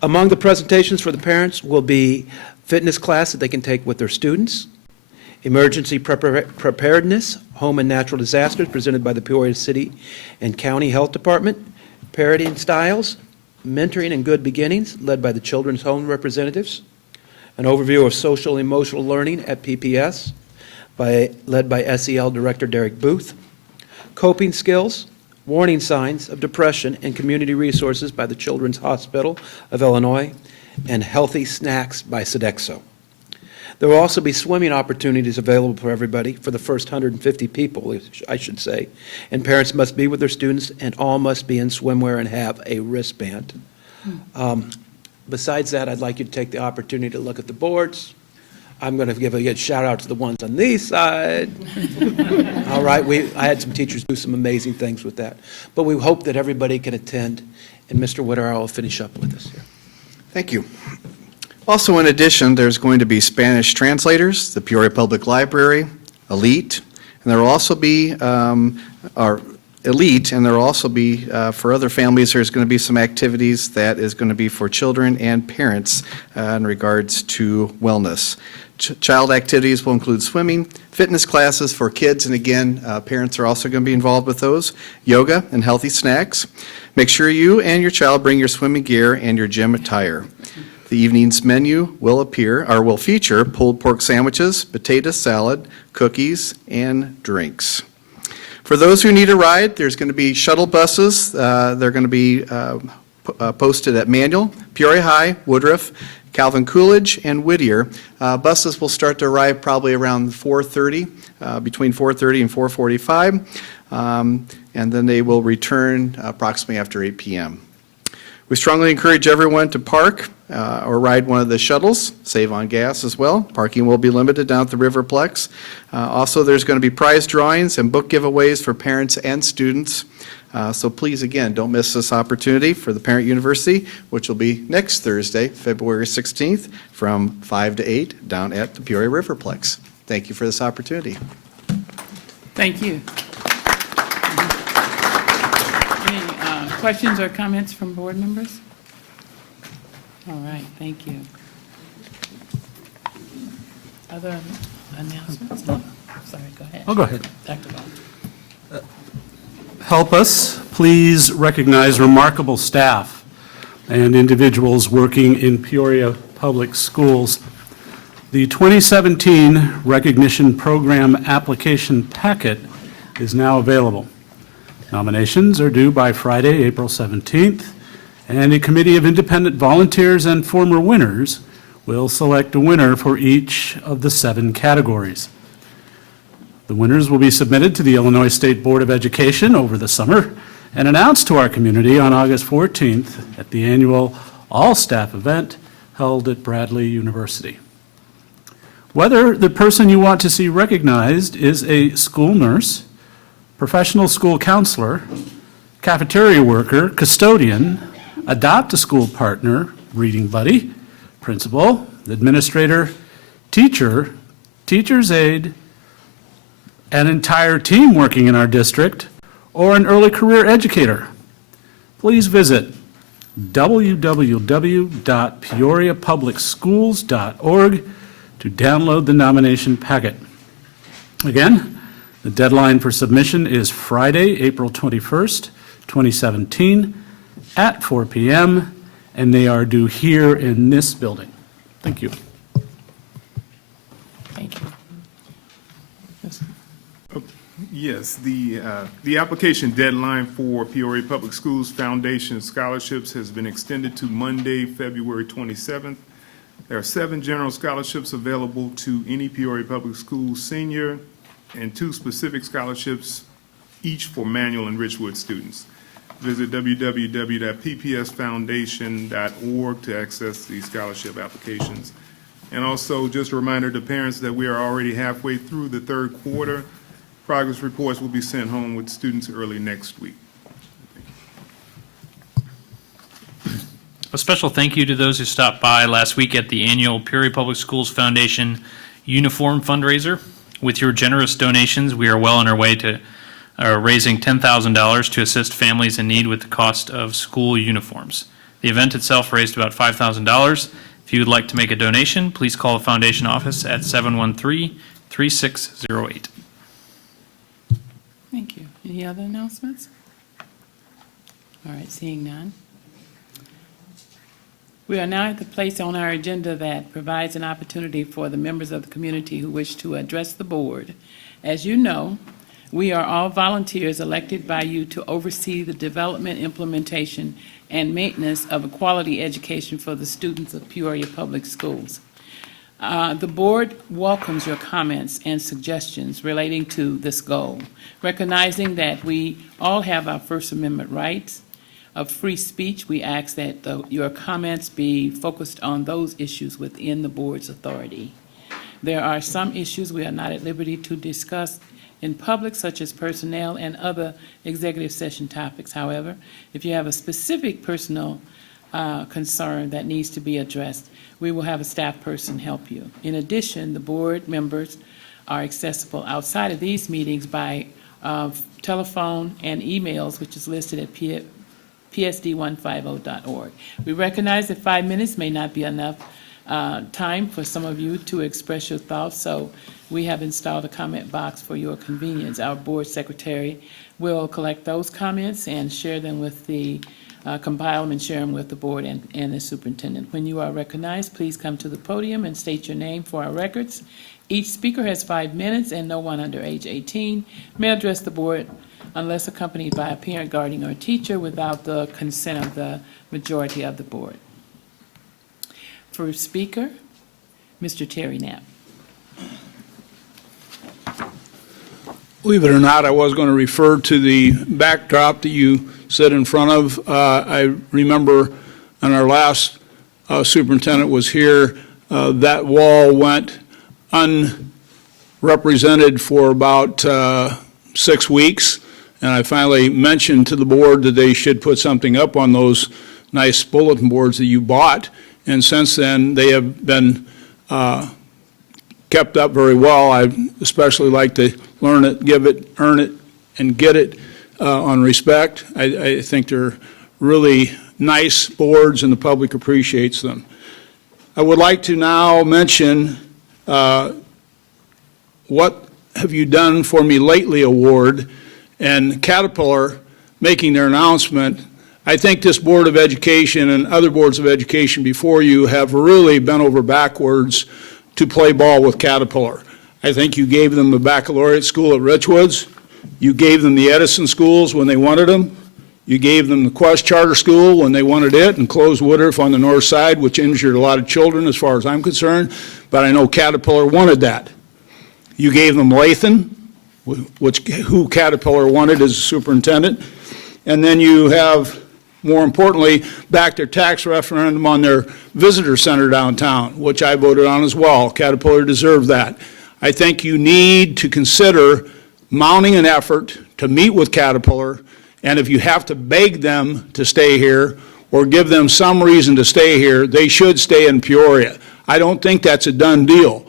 Among the presentations for the parents will be fitness class that they can take with their students, emergency preparedness, home and natural disasters presented by the Peoria City and County Health Department, parenting styles, mentoring and good beginnings led by the Children's Home representatives, an overview of social emotional learning at PPS led by SEL Director Derek Booth, coping skills, warning signs of depression and community resources by the Children's Hospital of Illinois, and healthy snacks by Sodexo. There will also be swimming opportunities available for everybody, for the first 150 people, I should say, and parents must be with their students, and all must be in swimwear and have a wristband. Besides that, I'd like you to take the opportunity to look at the boards. I'm going to give a good shout out to the ones on this side. All right, I had some teachers do some amazing things with that. But we hope that everybody can attend, and Mr. Witter will finish up with us here. Thank you. Also, in addition, there's going to be Spanish translators, the Peoria Public Library, Elite, and there will also be Elite, and there will also be, for other families, there's going to be some activities that is going to be for children and parents in regards to wellness. Child activities will include swimming, fitness classes for kids, and again, parents are also going to be involved with those, yoga and healthy snacks. Make sure you and your child bring your swimming gear and your gym attire. The evening's menu will feature pulled pork sandwiches, potato salad, cookies, and drinks. For those who need a ride, there's going to be shuttle buses. They're going to be posted at Manual, Peoria High, Woodruff, Calvin Coolidge, and Whittier. Buses will start to arrive probably around 4:30, between 4:30 and 4:45, and then they will return approximately after 8 p.m. We strongly encourage everyone to park or ride one of the shuttles, save on gas as well. Parking will be limited down at the Riverplex. Also, there's going to be prize drawings and book giveaways for parents and students. So please, again, don't miss this opportunity for the Parent University, which will be next Thursday, February 16th, from 5 to 8 down at the Peoria Riverplex. Thank you for this opportunity. Thank you. Any questions or comments from board members? All right, thank you. Other announcements? No? Sorry, go ahead. I'll go ahead. Dr. Ball. Help us, please recognize remarkable staff and individuals working in Peoria Public Schools. The 2017 Recognition Program application packet is now available. Nominations are due by Friday, April 17th, and a committee of independent volunteers and former winners will select a winner for each of the 7 categories. The winners will be submitted to the Illinois State Board of Education over the summer and announced to our community on August 14th at the annual all-staff event held at Bradley University. Whether the person you want to see recognized is a school nurse, professional school counselor, cafeteria worker, custodian, adopt-a-school partner, reading buddy, principal, administrator, teacher, teacher's aide, an entire team working in our district, or an early career educator, please visit www.peoriapublicschools.org to download the nomination packet. Again, the deadline for submission is Friday, April 21st, 2017, at 4 p.m., and they are due here in this building. Thank you. Thank you. Yes, the application deadline for Peoria Public Schools Foundation scholarships has been extended to Monday, February 27th. There are 7 general scholarships available to any Peoria Public Schools senior and 2 specific scholarships, each for Manual and Richwood students. Visit www.ppsfoundation.org to access the scholarship applications. And also, just a reminder to parents that we are already halfway through the 3rd quarter. Progress reports will be sent home with students early next week. A special thank you to those who stopped by last week at the annual Peoria Public Schools Foundation Uniform Fundraiser. With your generous donations, we are well on our way to raising $10,000 to assist families in need with the cost of school uniforms. The event itself raised about $5,000. If you would like to make a donation, please call the foundation office at 713-3608. Thank you. Any other announcements? All right, seeing none. We are now at the place on our agenda that provides an opportunity for the members of the community who wish to address the board. As you know, we are all volunteers elected by you to oversee the development, implementation, and maintenance of a quality education for the students of Peoria Public Schools. The board welcomes your comments and suggestions relating to this goal, recognizing that we all have our First Amendment rights of free speech. We ask that your comments be focused on those issues within the board's authority. There are some issues we are not at liberty to discuss in public, such as personnel and other executive session topics. However, if you have a specific personal concern that needs to be addressed, we will have a staff person help you. In addition, the board members are accessible outside of these meetings by telephone and emails, which is listed at psd150.org. We recognize that 5 minutes may not be enough time for some of you to express your thoughts, so we have installed a comment box for your convenience. Our board secretary will collect those comments and share them with the compile them and share them with the board and the superintendent. When you are recognized, please come to the podium and state your name for our records. Each speaker has 5 minutes, and no one under age 18 may address the board unless accompanied by a parent, guardian, or teacher without the consent of the majority of the board. First speaker, Mr. Terry Knapp. Believe it or not, I was going to refer to the backdrop that you sit in front of. I remember when our last superintendent was here, that wall went unrepresented for about 6 weeks, and I finally mentioned to the board that they should put something up on those nice bulletin boards that you bought, and since then they have been kept up very well. I especially like to learn it, give it, earn it, and get it on respect. I think they're really nice boards and the public appreciates them. I would like to now mention What Have You Done For Me Lately award and Caterpillar making their announcement. I think this Board of Education and other boards of education before you have really bent over backwards to play ball with Caterpillar. I think you gave them the baccalaureate school at Richwoods. You gave them the Edison schools when they wanted them. You gave them the Quest Charter School when they wanted it, and closed Woodruff on the north side, which injured a lot of children as far as I'm concerned. But I know Caterpillar wanted that. You gave them Lathan, who Caterpillar wanted as a superintendent. And then you have, more importantly, back their tax referendum on their visitor center downtown, which I voted on as well. Caterpillar deserved that. I think you need to consider mounting an effort to meet with Caterpillar, and if you have to beg them to stay here or give them some reason to stay here, they should stay in Peoria. I don't think that's a done deal.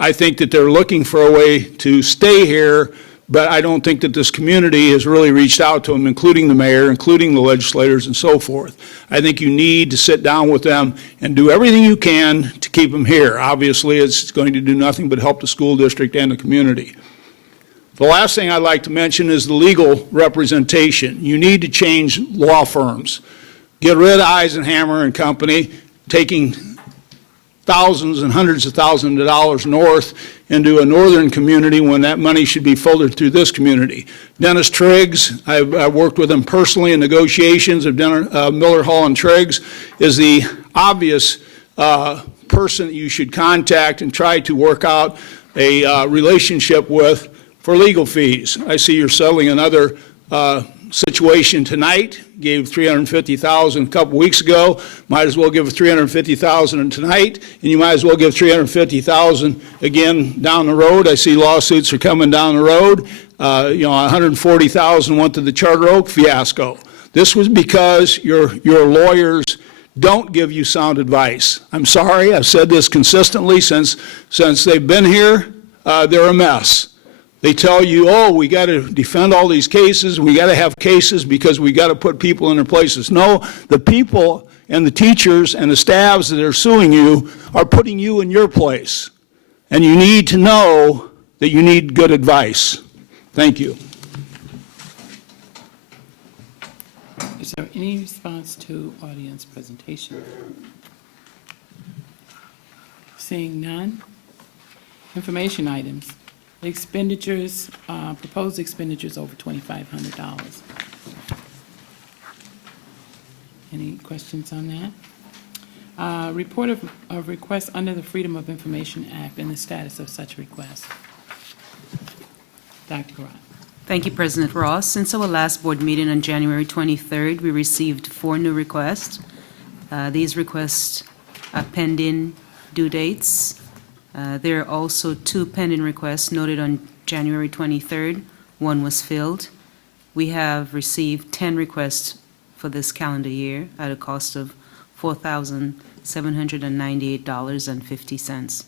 I think that they're looking for a way to stay here, but I don't think that this community has really reached out to them, including the mayor, including the legislators, and so forth. I think you need to sit down with them and do everything you can to keep them here. Obviously, it's going to do nothing but help the school district and the community. The last thing I'd like to mention is the legal representation. You need to change law firms. Get rid of Eisenhammer and Company, taking thousands and hundreds of thousands of dollars north into a northern community when that money should be filtered through this community. Dennis Triggs, I've worked with him personally in negotiations of Miller, Hall, and Triggs, is the obvious person that you should contact and try to work out a relationship with for legal fees. I see you're settling another situation tonight. Gave $350,000 a couple weeks ago. Might as well give $350,000 tonight, and you might as well give $350,000 again down the road. I see lawsuits are coming down the road. $140,000 went to the Charter Oak fiasco. This was because your lawyers don't give you sound advice. I'm sorry, I've said this consistently since they've been here. They're a mess. They tell you, oh, we got to defend all these cases, we got to have cases because we got to put people in their places. No, the people and the teachers and the staffs that are suing you are putting you in your place. And you need to know that you need good advice. Thank you. Is there any response to audience presentation? Seeing none. Information items. Expenditures, proposed expenditures over $2,500. Any questions on that? Report of requests under the Freedom of Information Act and the status of such requests. Dr. Karat. Thank you, President Ross. Since our last board meeting on January 23rd, we received 4 new requests. These requests are pending due dates. There are also 2 pending requests noted on January 23rd. 1 was filled. We have received 10 requests for this calendar year at a cost of $4,798.50.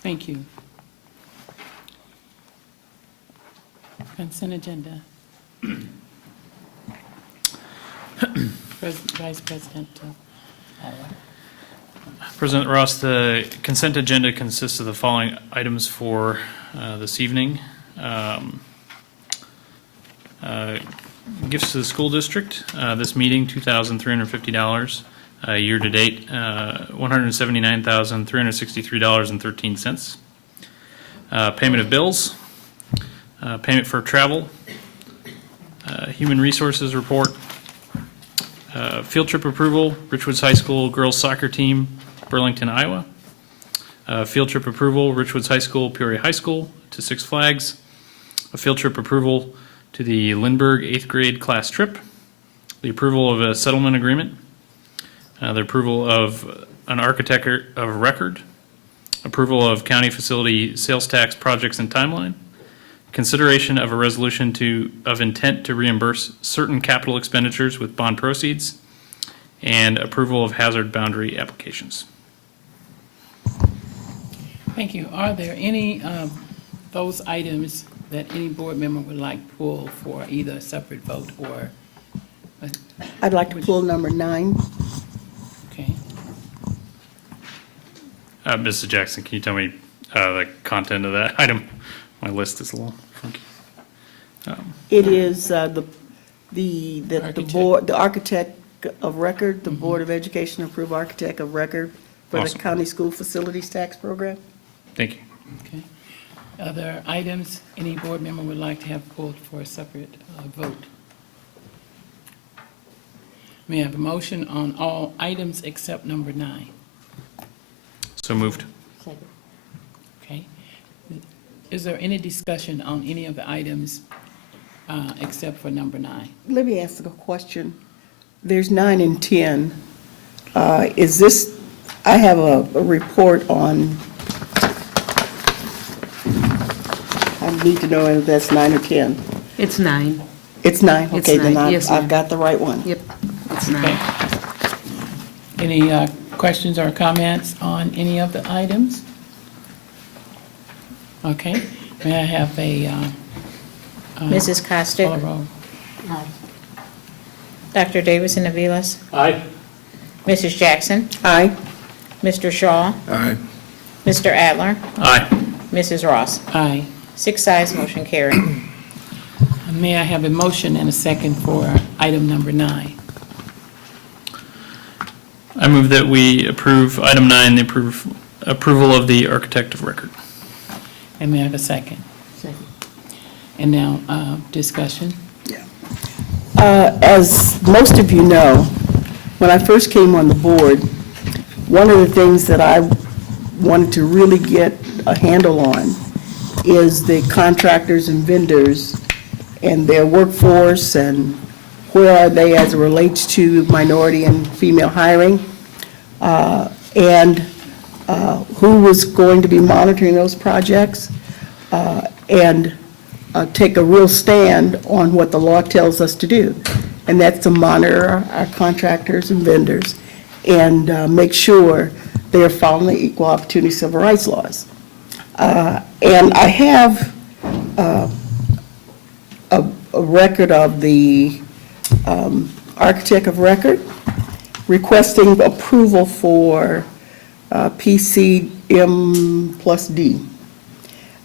Thank you. Consent agenda. Vice President Howard. President Ross, the consent agenda consists of the following items for this evening. Gifts to the school district, this meeting, $2,350. Year-to-date, $179,363.13. Payment of bills, payment for travel, human resources report, field trip approval, Richwoods High School girls soccer team, Burlington, Iowa. Field trip approval, Richwoods High School, Peoria High School to Six Flags. A field trip approval to the Lindbergh 8th grade class trip. The approval of a settlement agreement. The approval of an architect of record. Approval of county facility sales tax projects and timeline. Consideration of a resolution of intent to reimburse certain capital expenditures with bond proceeds. And approval of hazard boundary applications. Thank you. Are there any of those items that any board member would like to pull for either a separate vote or? I'd like to pull number 9. Okay. Mrs. Jackson, can you tell me the content of that item? My list is a little funky. It is the board, the architect of record, the Board of Education approved architect of record for the Awesome. county school facilities tax program. Thank you. Okay. Other items any board member would like to have pulled for a separate vote? May I have a motion on all items except number 9? So moved. Okay. Is there any discussion on any of the items except for number 9? Let me ask a question. There's 9 and 10. Is this, I have a report on, I need to know if that's 9 or 10. It's 9. It's 9? It's Okay, then 9. Yes, I've ma'am. got the right one. Yep, it's 9. Okay. Any questions or comments on any of the items? Okay. May I have a? Mrs. Costick? Call a roll. Dr. Davis and Aviles? Aye. Mrs. Jackson? Aye. Mr. Shaw? Aye. Mr. Adler? Aye. Mrs. Ross? Aye. 6 ayes, motion carried. May I have a motion and a second for item number 9? I move that we approve item 9, the approval of the architect of record. And may I have a second? Second. And now, discussion. As most of you know, when I first came on the board, one of the things that I wanted to really get a handle on is the contractors and vendors and their workforce and where are they as it relates to minority and female hiring, and who was going to be monitoring those projects, and take a real stand on what the law tells us to do, and that's to monitor our contractors and vendors and make sure they are following the equal opportunity civil rights laws. And I have a record of the architect of record requesting approval for PCM plus D.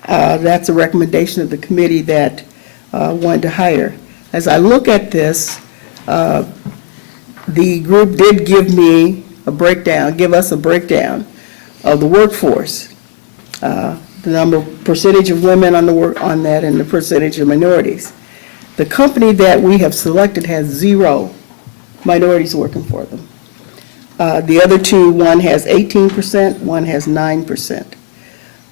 That's a recommendation of the committee that wanted to hire. As I look at this, the group did give me a breakdown, give us a breakdown of the workforce, the percentage of women on the work on that, and the percentage of minorities. The company that we have selected has 0 minorities working for them. The other two, one has 18%, one has 9%.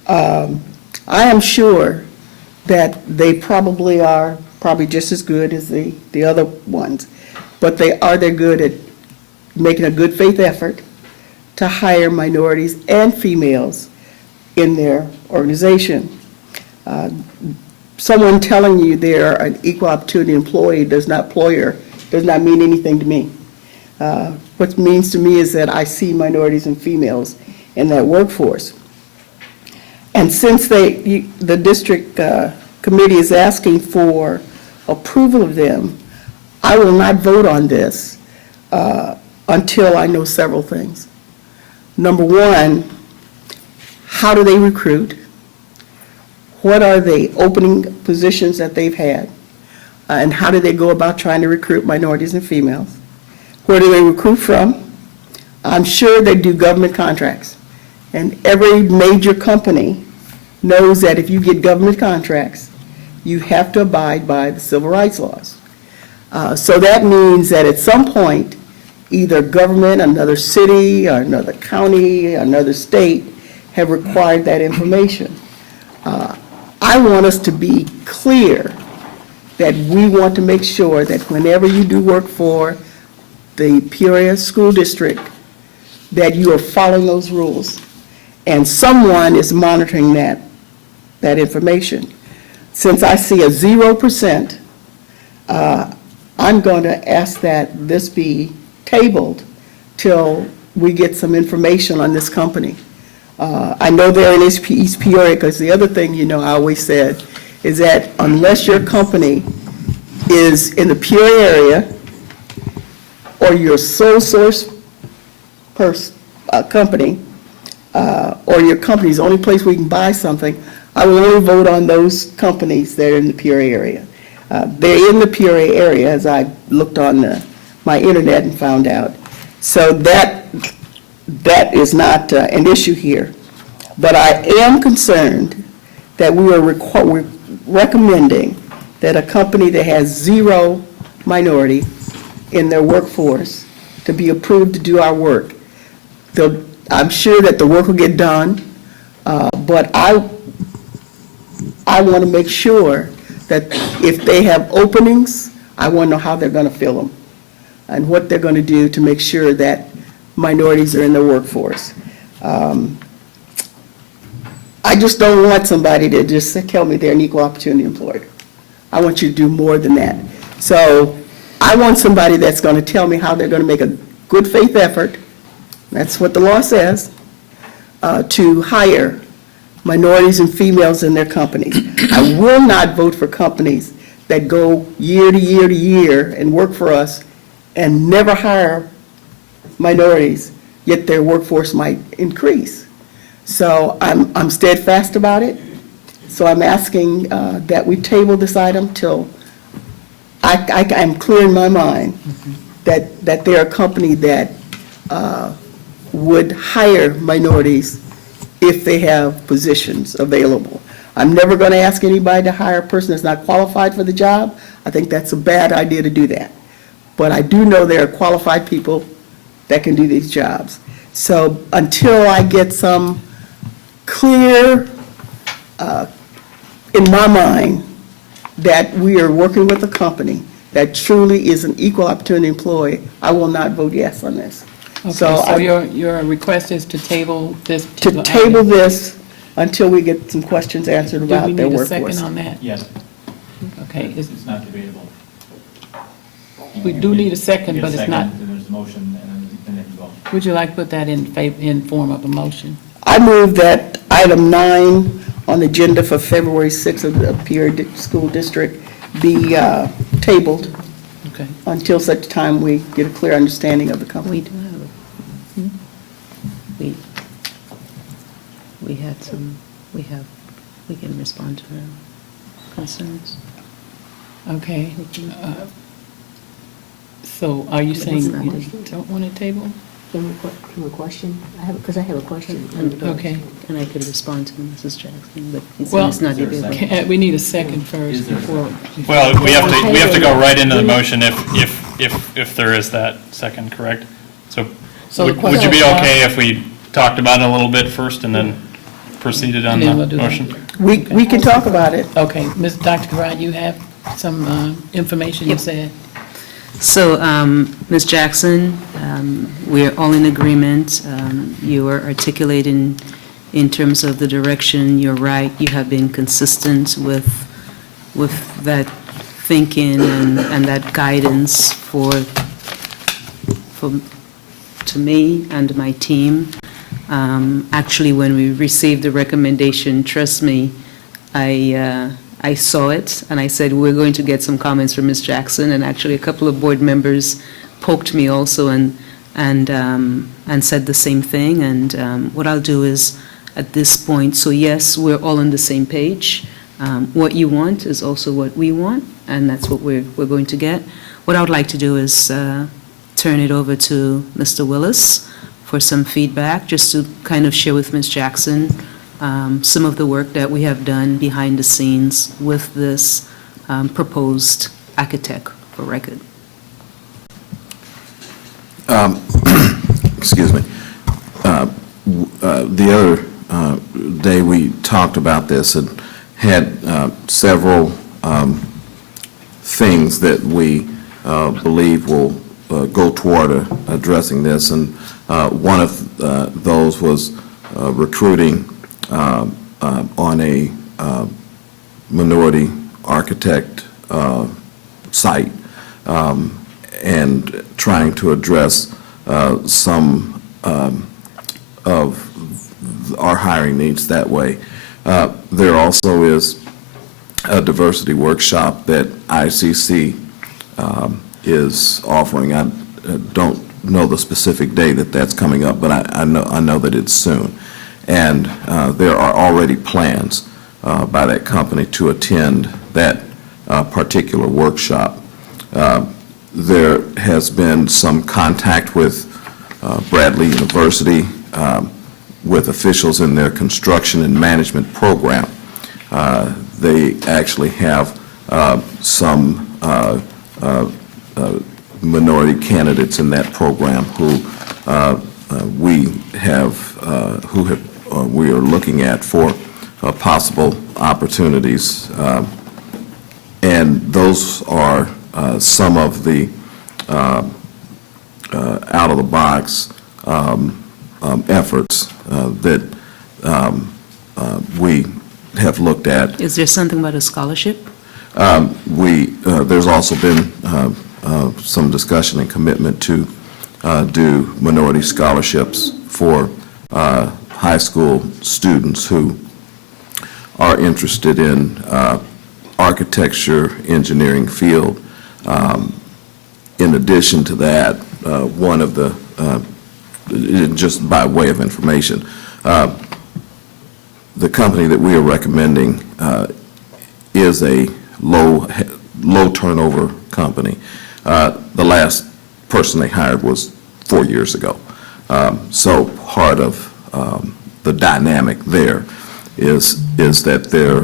I am sure that they probably are just as good as the other ones, but they're good at making a good faith effort to hire minorities and females in their organization. Someone telling you they're an equal opportunity employee does not mean anything to me. What it means to me is that I see minorities and females in that workforce. And since the district committee is asking for approval of them, I will not vote on this until I know several things. Number one, how do they recruit? What are the opening positions that they've had? And how do they go about trying to recruit minorities and females? Where do they recruit from? I'm sure they do government contracts. And every major company knows that if you get government contracts, you have to abide by the civil rights laws. So that means that at some point, either government, another city, or another county, or another state have required that information. I want us to be clear that we want to make sure that whenever you do work for the Peoria School District, that you are following those rules, and someone is monitoring that information. Since I see a 0%, I'm going to ask that this be tabled till we get some information on this company. I know they're in East Peoria, because the other thing, I always said, is that unless your company is in the Peoria area, or your sole source company, or your company's the only place we can buy something, I will only vote on those companies that are in the Peoria area. They're in the Peoria area, as I looked on my internet and found out. So that is not an issue here. But I am concerned that we are recommending that a company that has 0 minority in their workforce to be approved to do our work. I'm sure that the work will get done, but I want to make sure that if they have openings, I want to know how they're going to fill them and what they're going to do to make sure that minorities are in the workforce. I just don't want somebody to just tell me they're an equal opportunity employer. I want you to do more than that. So I want somebody that's going to tell me how they're going to make a good faith effort, that's what the law says, to hire minorities and females in their companies. I will not vote for companies that go year to year to year and work for us and never hire minorities, yet their workforce might increase. So I'm steadfast about it. So I'm asking that we table this item till I'm clear in my mind that they're a company that would hire minorities if they have positions available. I'm never going to ask anybody to hire a person that's not qualified for the job. I think that's a bad idea to do that. But I do know there are qualified people that can do these jobs. So until I get some clear, in my mind, that we are working with a company that truly is an equal opportunity employee, I will not vote yes on this. Okay, so your request is to table this To particular table item? this until we get some questions answered about their workforce. Do we need a second on that? Yes, Okay, it's not debatable. we do need a second, Get a but it's second, not. then there's a motion, and then you vote. Would you like to put that in form of a motion? I move that item 9 on the agenda for February 6th of the Peoria School District be tabled Okay. until such time we get a clear understanding of the company. We do have we had some, we can respond to their concerns. Okay. So are you saying you don't want to table? Can we a question? Because I have a question. Okay. And I could respond to Mrs. Jackson, but Well, it's not debatable. we need a second first before. Well, we have to go right into the motion if there is that second, correct? So So the would you be question- okay if we talked about it a little bit first and then proceeded on And then the we'll do that. motion? We can talk about it. Okay, Dr. Carrad, you have some information you said? So, Ms. Jackson, we're all in agreement. You are articulating in terms of the direction, you're right, you have been consistent with that thinking and that guidance to me and my team. Actually, when we received the recommendation, trust me, I saw it, and I said, we're going to get some comments from Ms. Jackson, and actually a couple of board members poked me also and said the same thing, and what I'll do is, at this point, so yes, we're all on the same page. What you want is also what we want, and that's what we're going to get. What I would like to do is turn it over to Mr. Willis for some feedback, just to kind of share with Ms. Jackson some of the work that we have done behind the scenes with this proposed architect for record. Excuse me. The other day, we talked about this and had several things that we believe will go toward addressing this, and one of those was recruiting on a minority architect site, and trying to address some of our hiring needs that way. There also is a diversity workshop that ICC is offering. I don't know the specific day that that's coming up, but I know that it's soon. And there are already plans by that company to attend that particular workshop. There has been some contact with Bradley University, with officials in their construction and management program. They actually have some minority candidates in that program who we are looking at for possible opportunities, and those are some of the out-of-the-box efforts that we have looked at. Is there something about a scholarship? There's also been some discussion and commitment to do minority scholarships for high school students who are interested in architecture, engineering field. In addition to that, one of the, just by way of information, the company that we are recommending is a low turnover company. The last person they hired was 4 years ago. So part of the dynamic there is that there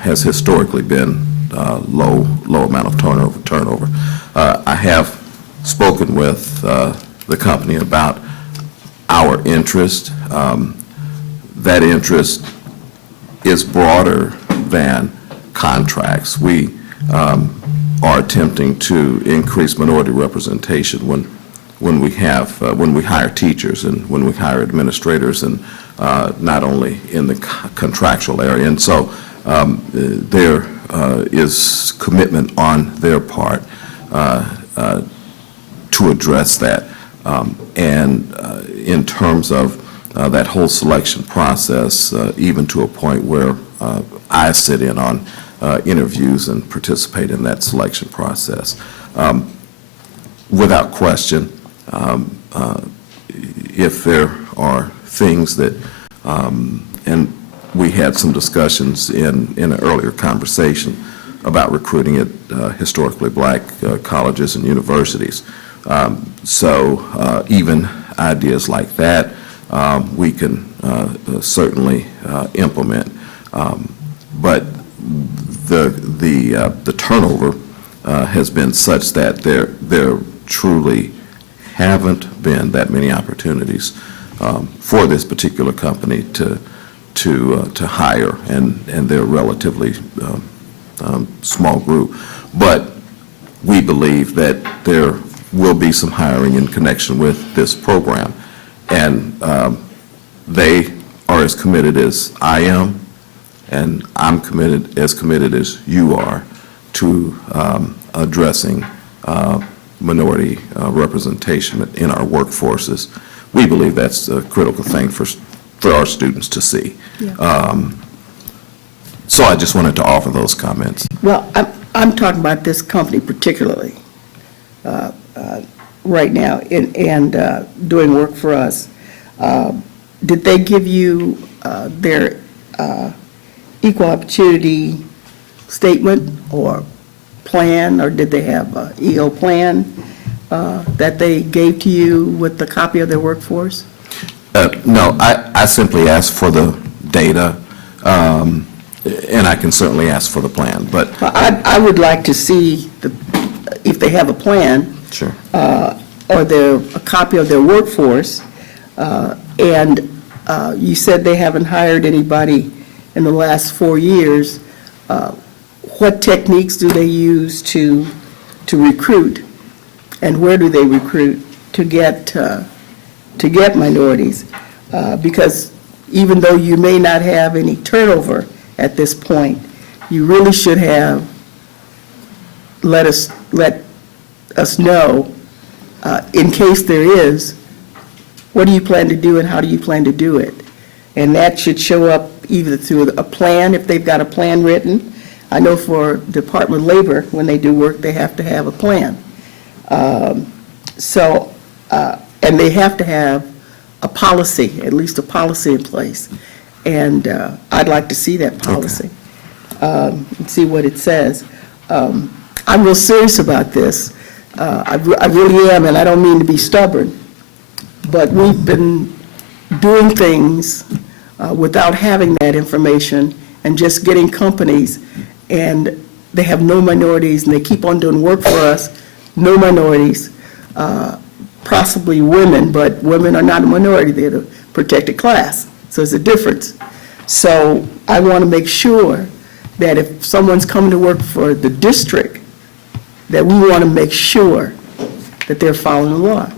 has historically been low amount of turnover. I have spoken with the company about our interest. That interest is broader than contracts. We are attempting to increase minority representation when we hire teachers and when we hire administrators, and not only in the contractual area. And so there is commitment on their part to address that. And in terms of that whole selection process, even to a point where I sit in on interviews and participate in that selection process. Without question, if there are things that, and we had some discussions in an earlier conversation about recruiting at historically black colleges and universities. So even ideas like that, we can certainly implement. But the turnover has been such that there truly haven't been that many opportunities for this particular company to hire, and they're a relatively small group. But we believe that there will be some hiring in connection with this program, and they are as committed as I am, and I'm as committed as you are to addressing minority representation in our workforces. We believe that's a critical thing for our students to see. Yeah. So I just wanted to offer those comments. Well, I'm talking about this company particularly right now and doing work for us. Did they give you their equal opportunity statement or plan, or did they have a EO plan that they gave to you with the copy of their workforce? No, I simply asked for the data, and I can certainly ask for the plan, but. I would like to see if they have a plan. Sure. Or a copy of their workforce, and you said they haven't hired anybody in the last 4 years. What techniques do they use to recruit, and where do they recruit to get minorities? Because even though you may not have any turnover at this point, you really should have let us know, in case there is, what do you plan to do and how do you plan to do it? And that should show up either through a plan, if they've got a plan written. I know for Department of Labor, when they do work, they have to have a plan. And they have to have a policy, at least a policy in place. And I'd like to see that policy, and see what it says. I'm real serious about this. I really am, and I don't mean to be stubborn, but we've been doing things without having that information and just getting companies, and they have no minorities, and they keep on doing work for us, no minorities, possibly women, but women are not a minority, they're the protected class, so there's a difference. So I want to make sure that if someone's coming to work for the district, that we want to make sure that they're following the law.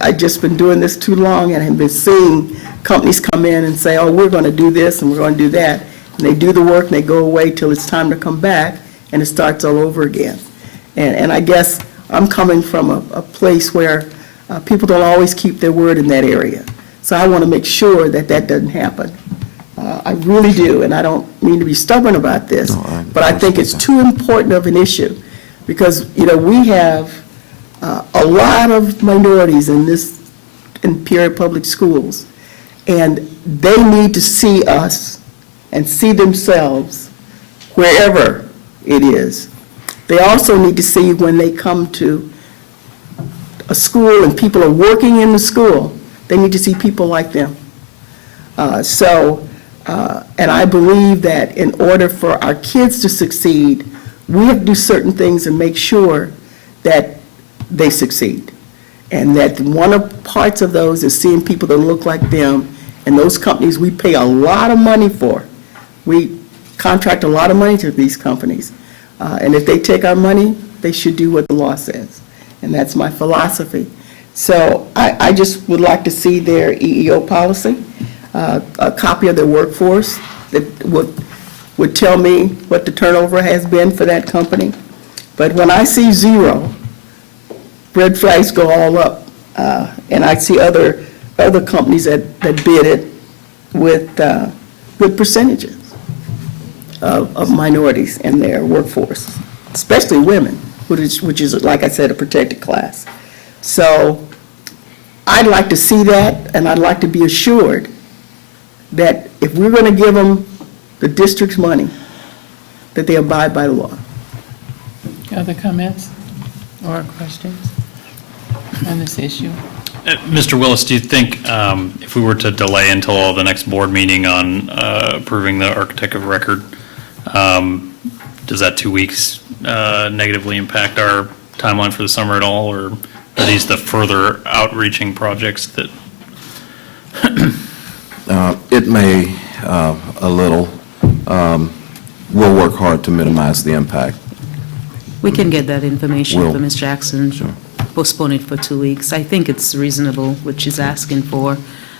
I've just been doing this too long and have been seeing companies come in and say, oh, we're going to do this and we're going to do that. And they do the work and they go away till it's time to come back and it starts all over again. And I guess I'm coming from a place where people don't always keep their word in that area. So I want to make sure that that doesn't happen. I really do, and I don't mean to be stubborn about this, but I think it's too important of an issue. Because, we have a lot of minorities in Peoria Public Schools, and they need to see us and see themselves wherever it is. They also need to see when they come to a school and people are working in the school, they need to see people like them. And I believe that in order for our kids to succeed, we have to do certain things and make sure that they succeed. And that one of the parts of those is seeing people that look like them, and those companies we pay a lot of money for. We contract a lot of money to these companies. And if they take our money, they should do what the law says. And that's my philosophy. So I just would like to see their EEO policy, a copy of their workforce that would tell me what the turnover has been for that company. But when I see zero, red flags go all up. And I see other companies that bid it with good percentages of minorities in their workforce, especially women, which is, like I said, a protected class. So I'd like to see that, and I'd like to be assured that if we're going to give them the district's money, that they abide by the law. Other comments or questions on this issue? Mr. Willis, do you think if we were to delay until the next board meeting on approving the architect of record, does that 2 weeks negatively impact our timeline for the summer at all, or are these the further outreaching projects that? It may a little. We'll work hard to minimize the impact. We can get that information Will. from Ms. Jackson. Sure. Postpone it for 2 weeks. I think it's reasonable what she's asking for.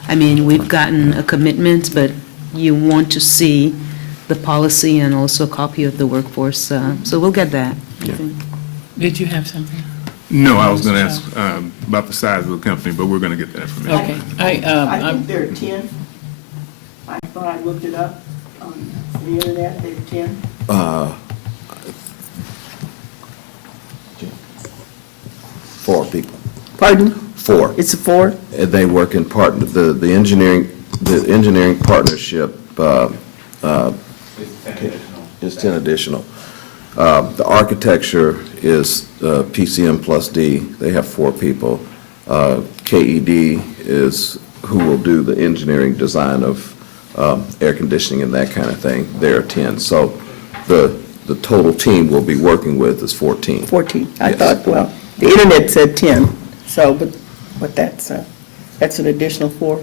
I mean, we've gotten a commitment, but you want to see the policy and also a copy of the workforce. So we'll get that, I think. Did you have something? No, I was going to ask about the size of the company, but we're going to get that information. Okay. I think there are 10. I thought I looked it up on the internet. There are 10. 4 people. Pardon? 4. It's a 4? They work in the engineering partnership is 10 additional. The architecture is PCM plus D. They have 4 people. KED is who will do the engineering design of air conditioning and that kind of thing. There are 10. So the total team we'll be working with is 14. 14. I Yes. thought, well, the internet said 10, so, but that's an additional 4.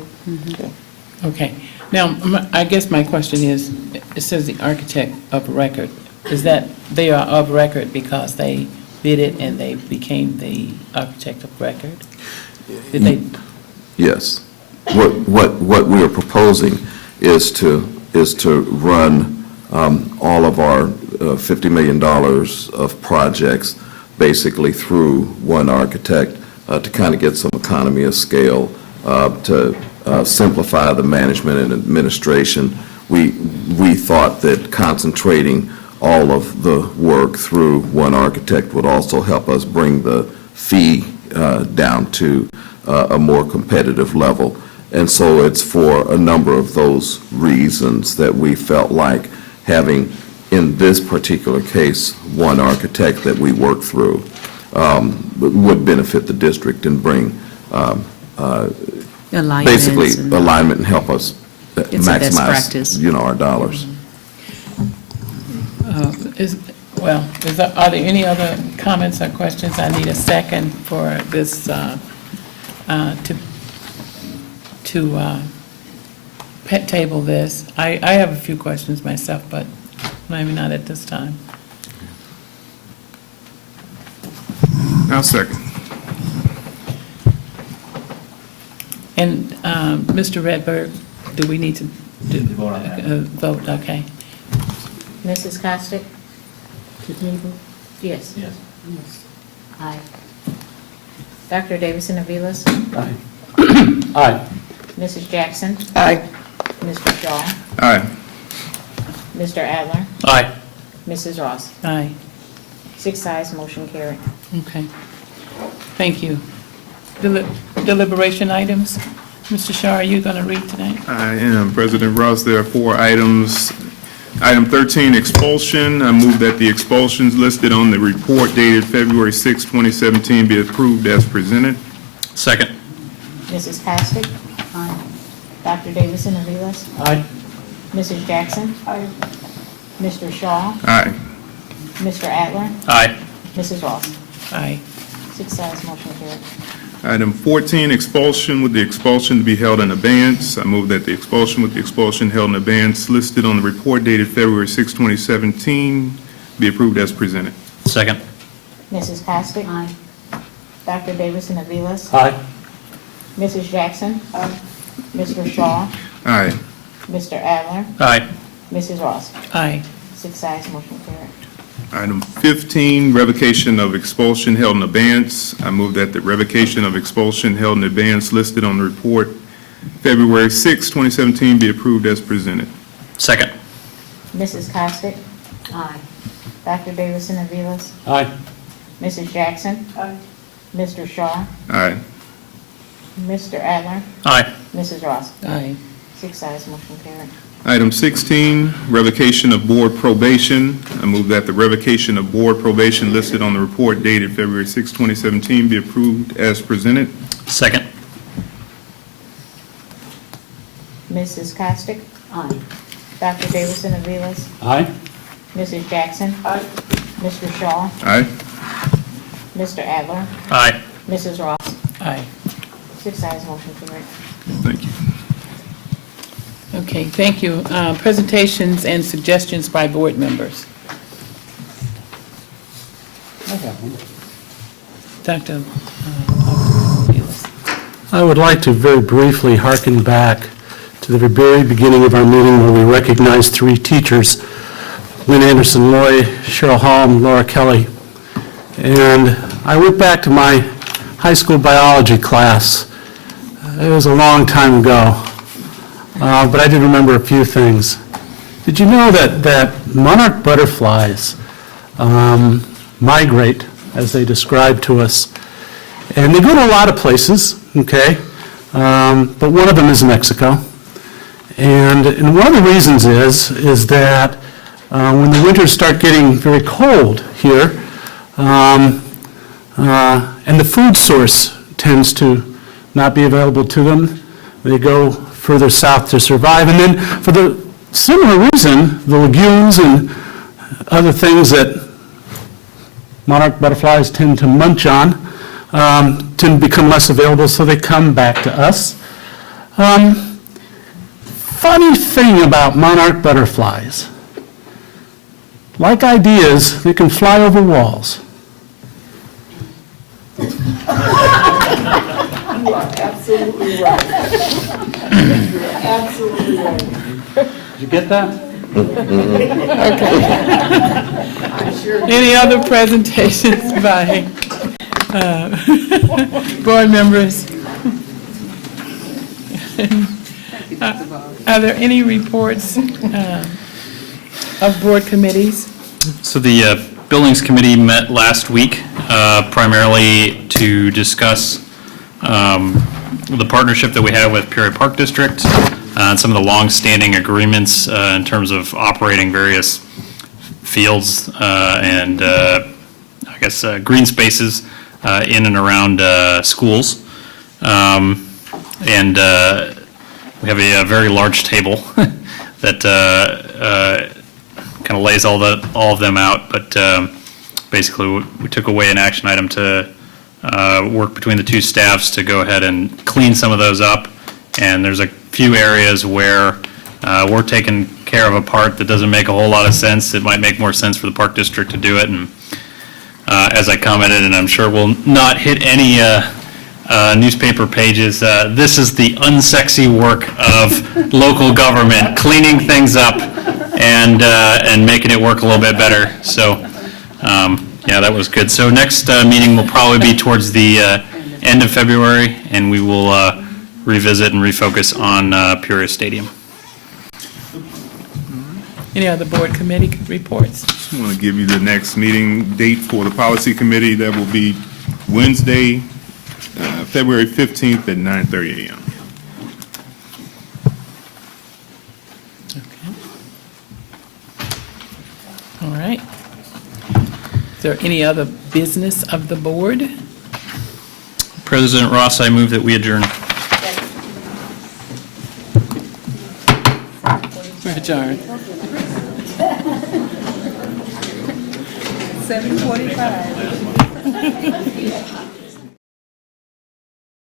Okay. Okay. Now, I guess my question is, it says the architect of record. Is that they are of record because they bid it and they became the architect of record? Did they? Yes. What we are proposing is to run all of our $50 million of projects basically through one architect to kind of get some economy of scale, to simplify the management and administration. We thought that concentrating all of the work through one architect would also help us bring the fee down to a more competitive level. And so it's for a number of those reasons that we felt like having, in this particular case, one architect that we work through would benefit the district and bring basically and- alignment and help us It's a best practice. maximize, our dollars. Are there any other comments or questions? I need a second for this, to pet table this. I have a few questions myself, but maybe not at this time. I'll second. And Mr. Redberg, do we need to Vote on that. vote? Okay. Mrs. Costick? To table? Yes. Yes. Yes. Aye. Dr. Davison Aviles? Aye. Aye. Mrs. Jackson? Aye. Mr. Shaw? Aye. Mr. Adler? Aye. Mrs. Ross? Aye. 6 ayes, motion carried. Okay. Thank you. Deliberation items. Mr. Shaw, are you going to read tonight? I am, President Ross. There are 4 items. Item 13, expulsion. I move that the expulsions listed on the report dated February 6, 2017 be approved as presented. Second. Mrs. Costick? Aye. Dr. Davison Aviles? Aye. Mrs. Jackson? Aye. Mr. Shaw? Aye. Mr. Adler? Aye. Mrs. Ross? Aye. 6 ayes, motion carried. Item 14, expulsion with the expulsion to be held in abeyance. I move that the expulsion with the expulsion held in abeyance listed on the report dated February 6, 2017 be approved as presented. Second. Mrs. Costick? Aye. Dr. Davison Aviles? Aye. Mrs. Jackson? Mr. Shaw? Aye. Mr. Adler? Aye. Mrs. Ross? Aye. 6 ayes, motion carried. Item 15, revocation of expulsion held in abeyance. I move that the revocation of expulsion held in abeyance listed on the report February 6, 2017 be approved as presented. Second. Mrs. Costick? Aye. Dr. Davison Aviles? Aye. Mrs. Jackson? Mr. Shaw? Aye. Mr. Adler? Aye. Mrs. Ross? Aye. 6 ayes, motion carried. Item 16, revocation of board probation. I move that the revocation of board probation listed on the report dated February 6, 2017 be approved as presented. Second. Mrs. Costick? Aye. Dr. Davison Aviles? Aye. Mrs. Jackson? Mr. Shaw? Aye. Mr. Adler? Aye. Mrs. Ross? Aye. 6 ayes, motion carried. Thank you. Okay, thank you. Presentations and suggestions by board members. I have one. Dr. I would like to very briefly hearken back to the very beginning of our meeting where we recognized 3 teachers, Lynn Anderson Loy, Cheryl Hall, and Laura Kelly. And I went back to my high school biology class. It was a long time ago, but I did remember a few things. Did you know that monarch butterflies migrate, as they described to us, and they go to a lot of places, okay? But one of them is Mexico. And one of the reasons is that when the winters start getting very cold here, and the food source tends to not be available to them, they go further south to survive. And then for the similar reason, the legumes and other things that monarch butterflies tend to munch on tend to become less available, so they come back to us. Funny thing about monarch butterflies, like ideas, they can fly over walls. You are absolutely right. You're absolutely right. Did you get that? Okay. Any other presentations by board members? Are there any reports of board committees? So the Buildings Committee met last week primarily to discuss the partnership that we have with Peoria Park District and some of the long-standing agreements in terms of operating various fields and I guess green spaces in and around schools. And we have a very large table that kind of lays all of them out, but basically we took away an action item to work between the two staffs to go ahead and clean some of those up. And there's a few areas where we're taking care of a part that doesn't make a whole lot of sense. It might make more sense for the Park District to do it. And as I commented, and I'm sure will not hit any newspaper pages, this is the unsexy work of local government, cleaning things up and making it work a little bit better. So, yeah, that was good. So next meeting will probably be towards the end of February, and we will revisit and refocus on Peoria Stadium. Any other board committee reports? I want to give you the next meeting date for the policy committee. That will be Wednesday, February 15th at 9:30 a.m. All right. Is there any other business of the board? President Ross, I move that we adjourn. We're adjourned. 7:45.